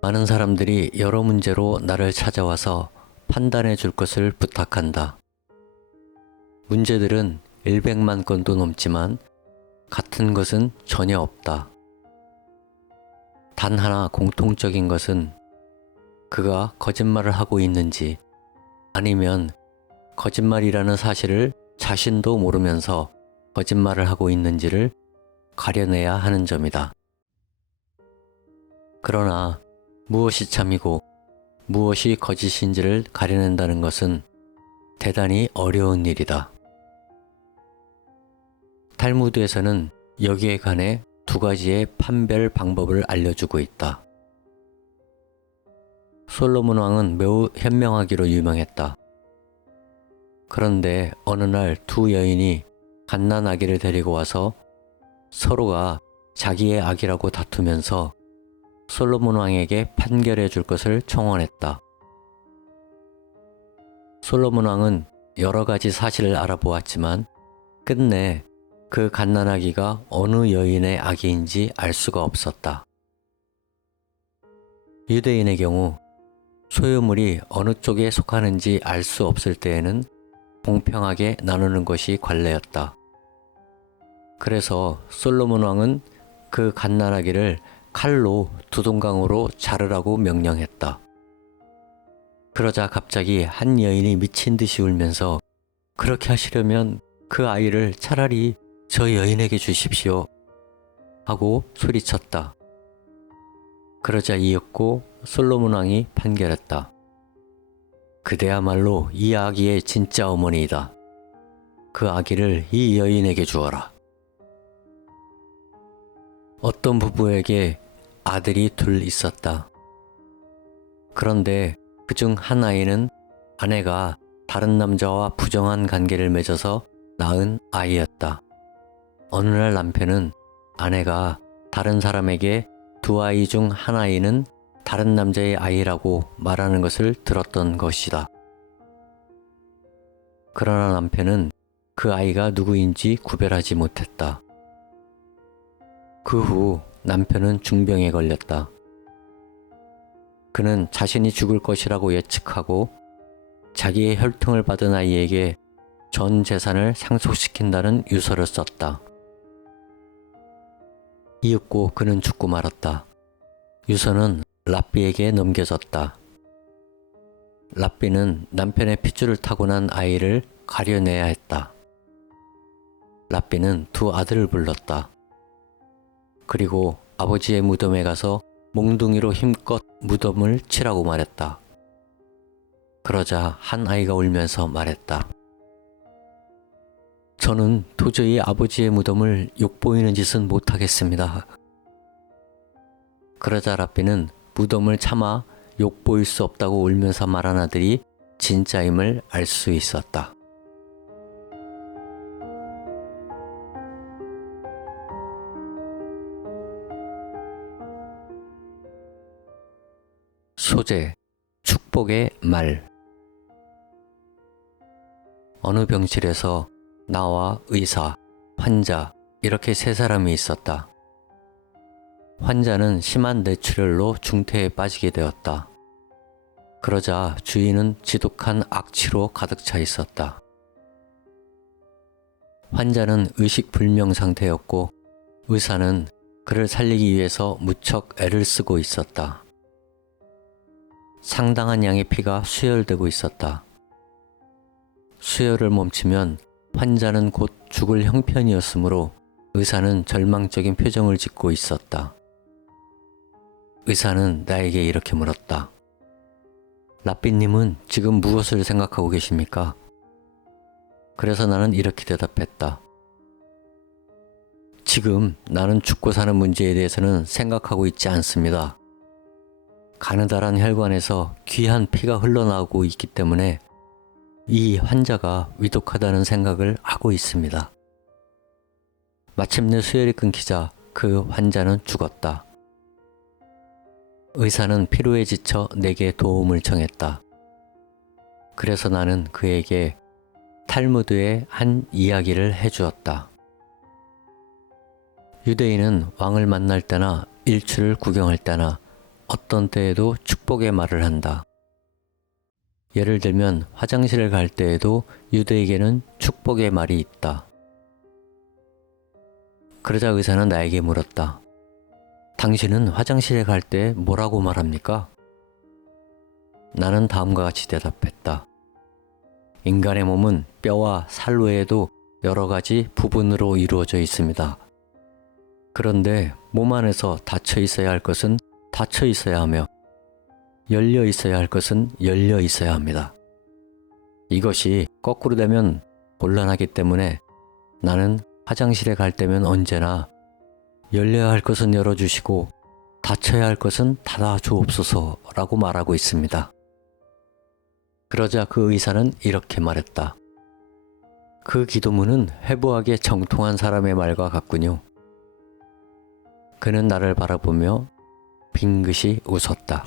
많은 사람들이 여러 문제로 나를 찾아와서 판단해 줄 것을 부탁한다. 문제들은 100만 건도 넘지만 같은 것은 전혀 없다. 단 하나 공통적인 것은 그가 거짓말을 하고 있는지 아니면 거짓말이라는 사실을 자신도 모르면서 거짓말을 하고 있는지를 가려내야 하는 점이다. 그러나 무엇이 참이고 무엇이 거짓인지를 가려낸다는 것은 대단히 어려운 일이다. 탈무드에서는 여기에 관해 두 가지의 판별 방법을 알려주고 있다. 솔로몬 왕은 매우 현명하기로 유명했다. 그런데 어느 날 두 여인이 갓난 아기를 데리고 와서 서로가 자기의 아기라고 다투면서 솔로몬 왕에게 판결해 줄 것을 청원했다. 솔로몬 왕은 여러 가지 사실을 알아보았지만 끝내 그 갓난아기가 어느 여인의 아기인지 알 수가 없었다. 유대인의 경우 소유물이 어느 쪽에 속하는지 알 수 없을 때에는 공평하게 나누는 것이 관례였다. 그래서 솔로몬 왕은 그 갓난아기를 칼로 두동강으로 자르라고 명령했다. 그러자 갑자기 한 여인이 미친 듯이 울면서 그렇게 하시려면 그 아이를 차라리 저 여인에게 주십시오 하고 소리쳤다. 그러자 이윽고 솔로몬 왕이 판결했다. 그대야말로 이 아기의 진짜 어머니이다. 그 아기를 이 여인에게 주어라. 어떤 부부에게 아들이 둘 있었다. 그런데 그중 한 아이는 아내가 다른 남자와 부정한 관계를 맺어서 낳은 아이였다. 어느 날 남편은 아내가 다른 사람에게 두 아이 중 한 아이는 다른 남자의 아이라고 말하는 것을 들었던 것이다. 그러나 남편은 그 아이가 누구인지 구별하지 못했다. 그 후 남편은 중병에 걸렸다. 그는 자신이 죽을 것이라고 예측하고 자기의 혈통을 받은 아이에게 전 재산을 상속시킨다는 유서를 썼다. 이윽고 그는 죽고 말았다. 유서는 랍비에게 넘겨졌다. 랍비는 남편의 핏줄을 타고난 아이를 가려내야 했다. 랍비는 두 아들을 불렀다. 그리고 아버지의 무덤에 가서 몽둥이로 힘껏 무덤을 치라고 말했다. 그러자 한 아이가 울면서 말했다. 저는 도저히 아버지의 무덤을 욕보이는 짓은 못하겠습니다. 그러자 랍비는 무덤을 참아 욕보일 수 없다고 울면서 말한 아들이 진짜임을 알 수 있었다. 소재, 축복의 말. 어느 병실에서 나와 의사, 환자 이렇게 세 사람이 있었다. 환자는 심한 뇌출혈로 중태에 빠지게 되었다. 그러자 주위는 지독한 악취로 가득 차 있었다. 환자는 의식불명 상태였고 의사는 그를 살리기 위해서 무척 애를 쓰고 있었다. 상당한 양의 피가 수혈되고 있었다. 수혈을 멈추면 환자는 곧 죽을 형편이었으므로 의사는 절망적인 표정을 짓고 있었다. 의사는 나에게 이렇게 물었다. 랍비님은 지금 무엇을 생각하고 계십니까? 그래서 나는 이렇게 대답했다. 지금 나는 죽고 사는 문제에 대해서는 생각하고 있지 않습니다. 가느다란 혈관에서 귀한 피가 흘러나오고 있기 때문에 이 환자가 위독하다는 생각을 하고 있습니다. 마침내 수혈이 끊기자 그 환자는 죽었다. 의사는 피로에 지쳐 내게 도움을 청했다. 그래서 나는 그에게 탈무드의 한 이야기를 해주었다. 유대인은 왕을 만날 때나 일출을 구경할 때나 어떤 때에도 축복의 말을 한다. 예를 들면 화장실을 갈 때에도 유대에게는 축복의 말이 있다. 그러자 의사는 나에게 물었다. 당신은 화장실에 갈 때 뭐라고 말합니까? 나는 다음과 같이 대답했다. 인간의 몸은 뼈와 살 외에도 여러 가지 부분으로 이루어져 있습니다. 그런데 몸 안에서 닫혀 있어야 할 것은 닫혀 있어야 하며 열려 있어야 할 것은 열려 있어야 합니다. 이것이 거꾸로 되면 곤란하기 때문에 나는 화장실에 갈 때면 언제나 열려야 할 것은 열어주시고 닫혀야 할 것은 닫아주옵소서라고 말하고 있습니다. 그러자 그 의사는 이렇게 말했다. 그 기도문은 회부하게 정통한 사람의 말과 같군요. 그는 나를 바라보며 빙긋이 웃었다.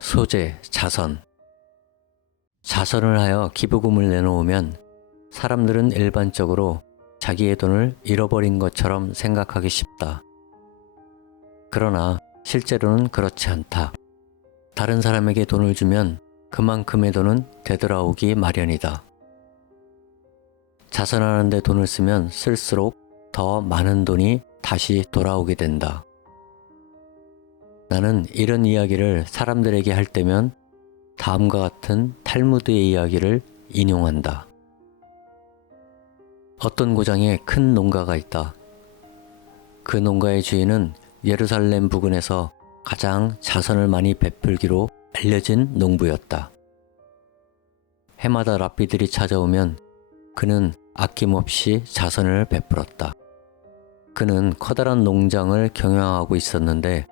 소재, 자선. 자선을 하여 기부금을 내놓으면 사람들은 일반적으로 자기의 돈을 잃어버린 것처럼 생각하기 쉽다. 그러나 실제로는 그렇지 않다. 다른 사람에게 돈을 주면 그만큼의 돈은 되돌아오기 마련이다. 자선하는 데 돈을 쓰면 쓸수록 더 많은 돈이 다시 돌아오게 된다. 나는 이런 이야기를 사람들에게 할 때면 다음과 같은 탈무드의 이야기를 인용한다. 어떤 고장에 큰 농가가 있다. 그 농가의 주인은 예루살렘 부근에서 가장 자선을 많이 베풀기로 알려진 농부였다. 해마다 랍비들이 찾아오면 그는 아낌없이 자선을 베풀었다. 그는 커다란 농장을 경영하고 있었는데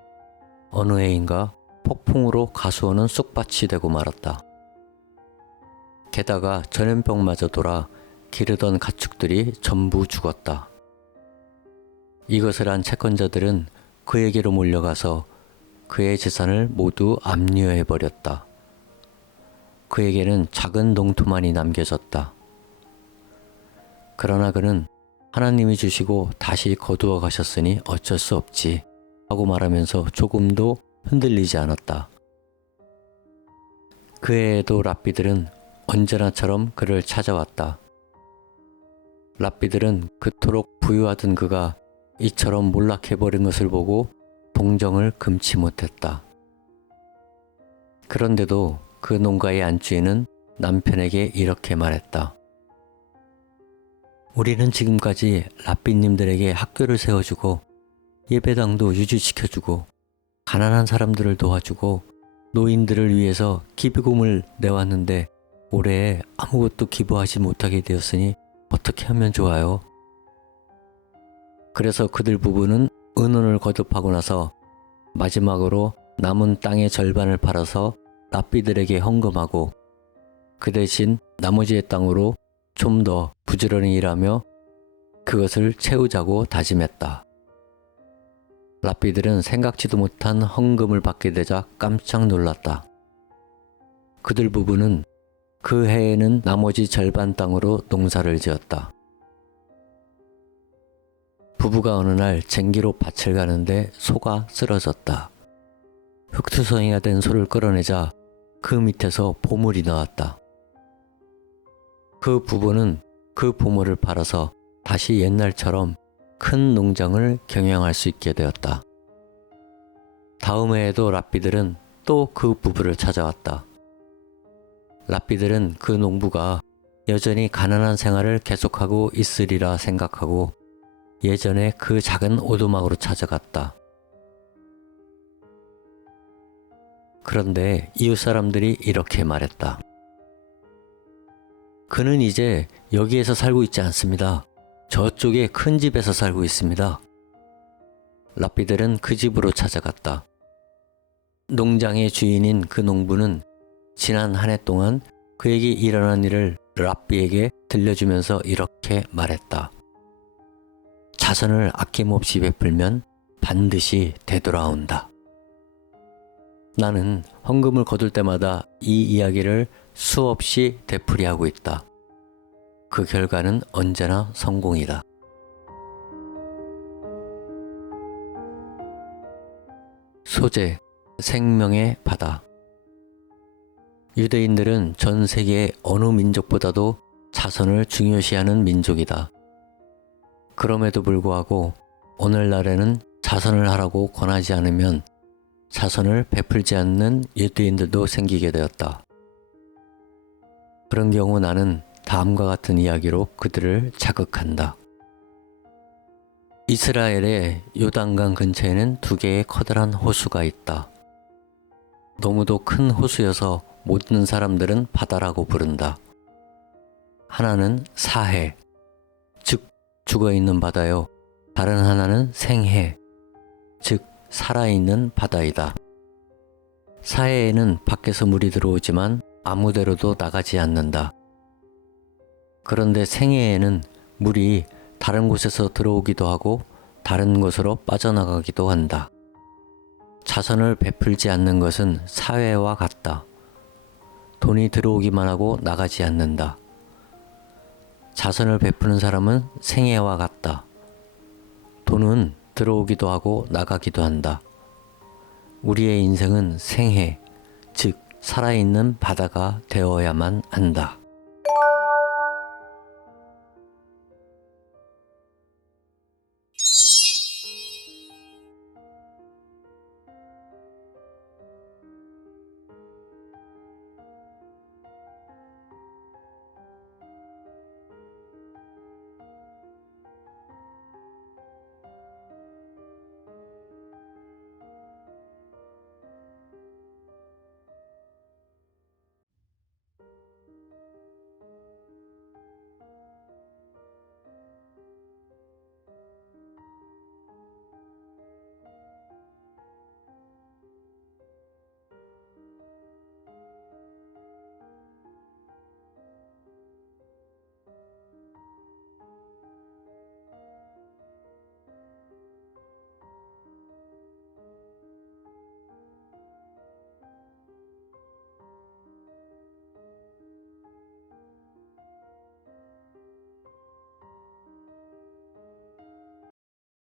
어느 해인가 폭풍으로 가수원은 쑥밭이 되고 말았다. 게다가 전염병마저 돌아 기르던 가축들이 전부 죽었다. 이것을 안 채권자들은 그에게로 몰려가서 그의 재산을 모두 압류해버렸다. 그에게는 작은 농토만이 남겨졌다. 그러나 그는 하나님이 주시고 다시 거두어 가셨으니 어쩔 수 없지 하고 말하면서 조금도 흔들리지 않았다. 그 해에도 랍비들은 언제나처럼 그를 찾아왔다. 랍비들은 그토록 부유하던 그가 이처럼 몰락해버린 것을 보고 동정을 금치 못했다. 그런데도 그 농가의 안주인은 남편에게 이렇게 말했다. 우리는 지금까지 랍비님들에게 학교를 세워주고 예배당도 유지시켜주고 가난한 사람들을 도와주고 노인들을 위해서 기부금을 내왔는데 올해 아무것도 기부하지 못하게 되었으니 어떻게 하면 좋아요? 그래서 그들 부부는 은혼을 거듭하고 나서 마지막으로 남은 땅의 절반을 팔아서 랍비들에게 헌금하고 그 대신 나머지의 땅으로 좀 더 부지런히 일하며 그것을 채우자고 다짐했다. 랍비들은 생각지도 못한 헌금을 받게 되자 깜짝 놀랐다. 그들 부부는 그 해에는 나머지 절반 땅으로 농사를 지었다. 부부가 어느 날 쟁기로 밭을 가는데 소가 쓰러졌다. 흙투성이가 된 소를 끌어내자 그 밑에서 보물이 나왔다. 그 부부는 그 보물을 팔아서 다시 옛날처럼 큰 농장을 경영할 수 있게 되었다. 다음 해에도 랍비들은 또 그 부부를 찾아왔다. 랍비들은 그 농부가 여전히 가난한 생활을 계속하고 있으리라 생각하고 예전에 그 작은 오두막으로 찾아갔다. 그런데 이웃 사람들이 이렇게 말했다. 그는 이제 여기에서 살고 있지 않습니다. 저쪽에 큰 집에서 살고 있습니다. 랍비들은 그 집으로 찾아갔다. 농장의 주인인 그 농부는 지난 한 해 동안 그에게 일어난 일을 랍비에게 들려주면서 이렇게 말했다. 자선을 아낌없이 베풀면 반드시 되돌아온다. 나는 헌금을 거둘 때마다 이 이야기를 수없이 되풀이하고 있다. 그 결과는 언제나 성공이다. 소재, 생명의 바다. 유대인들은 전 세계 어느 민족보다도 자선을 중요시하는 민족이다. 그럼에도 불구하고 오늘날에는 자선을 하라고 권하지 않으면 자선을 베풀지 않는 유대인들도 생기게 되었다. 그런 경우 나는 다음과 같은 이야기로 그들을 자극한다. 이스라엘의 요단강 근처에는 두 개의 커다란 호수가 있다. 너무도 큰 호수여서 모든 사람들은 바다라고 부른다. 하나는 사해, 즉 죽어있는 바다요. 다른 하나는 생해, 즉 살아있는 바다이다. 사해에는 밖에서 물이 들어오지만 아무데로도 나가지 않는다. 그런데 생해에는 물이 다른 곳에서 들어오기도 하고 다른 곳으로 빠져나가기도 한다. 자선을 베풀지 않는 것은 사회와 같다. 돈이 들어오기만 하고 나가지 않는다. 자선을 베푸는 사람은 생애와 같다. 돈은 들어오기도 하고 나가기도 한다. 우리의 인생은 생애, 즉 살아있는 바다가 되어야만 한다.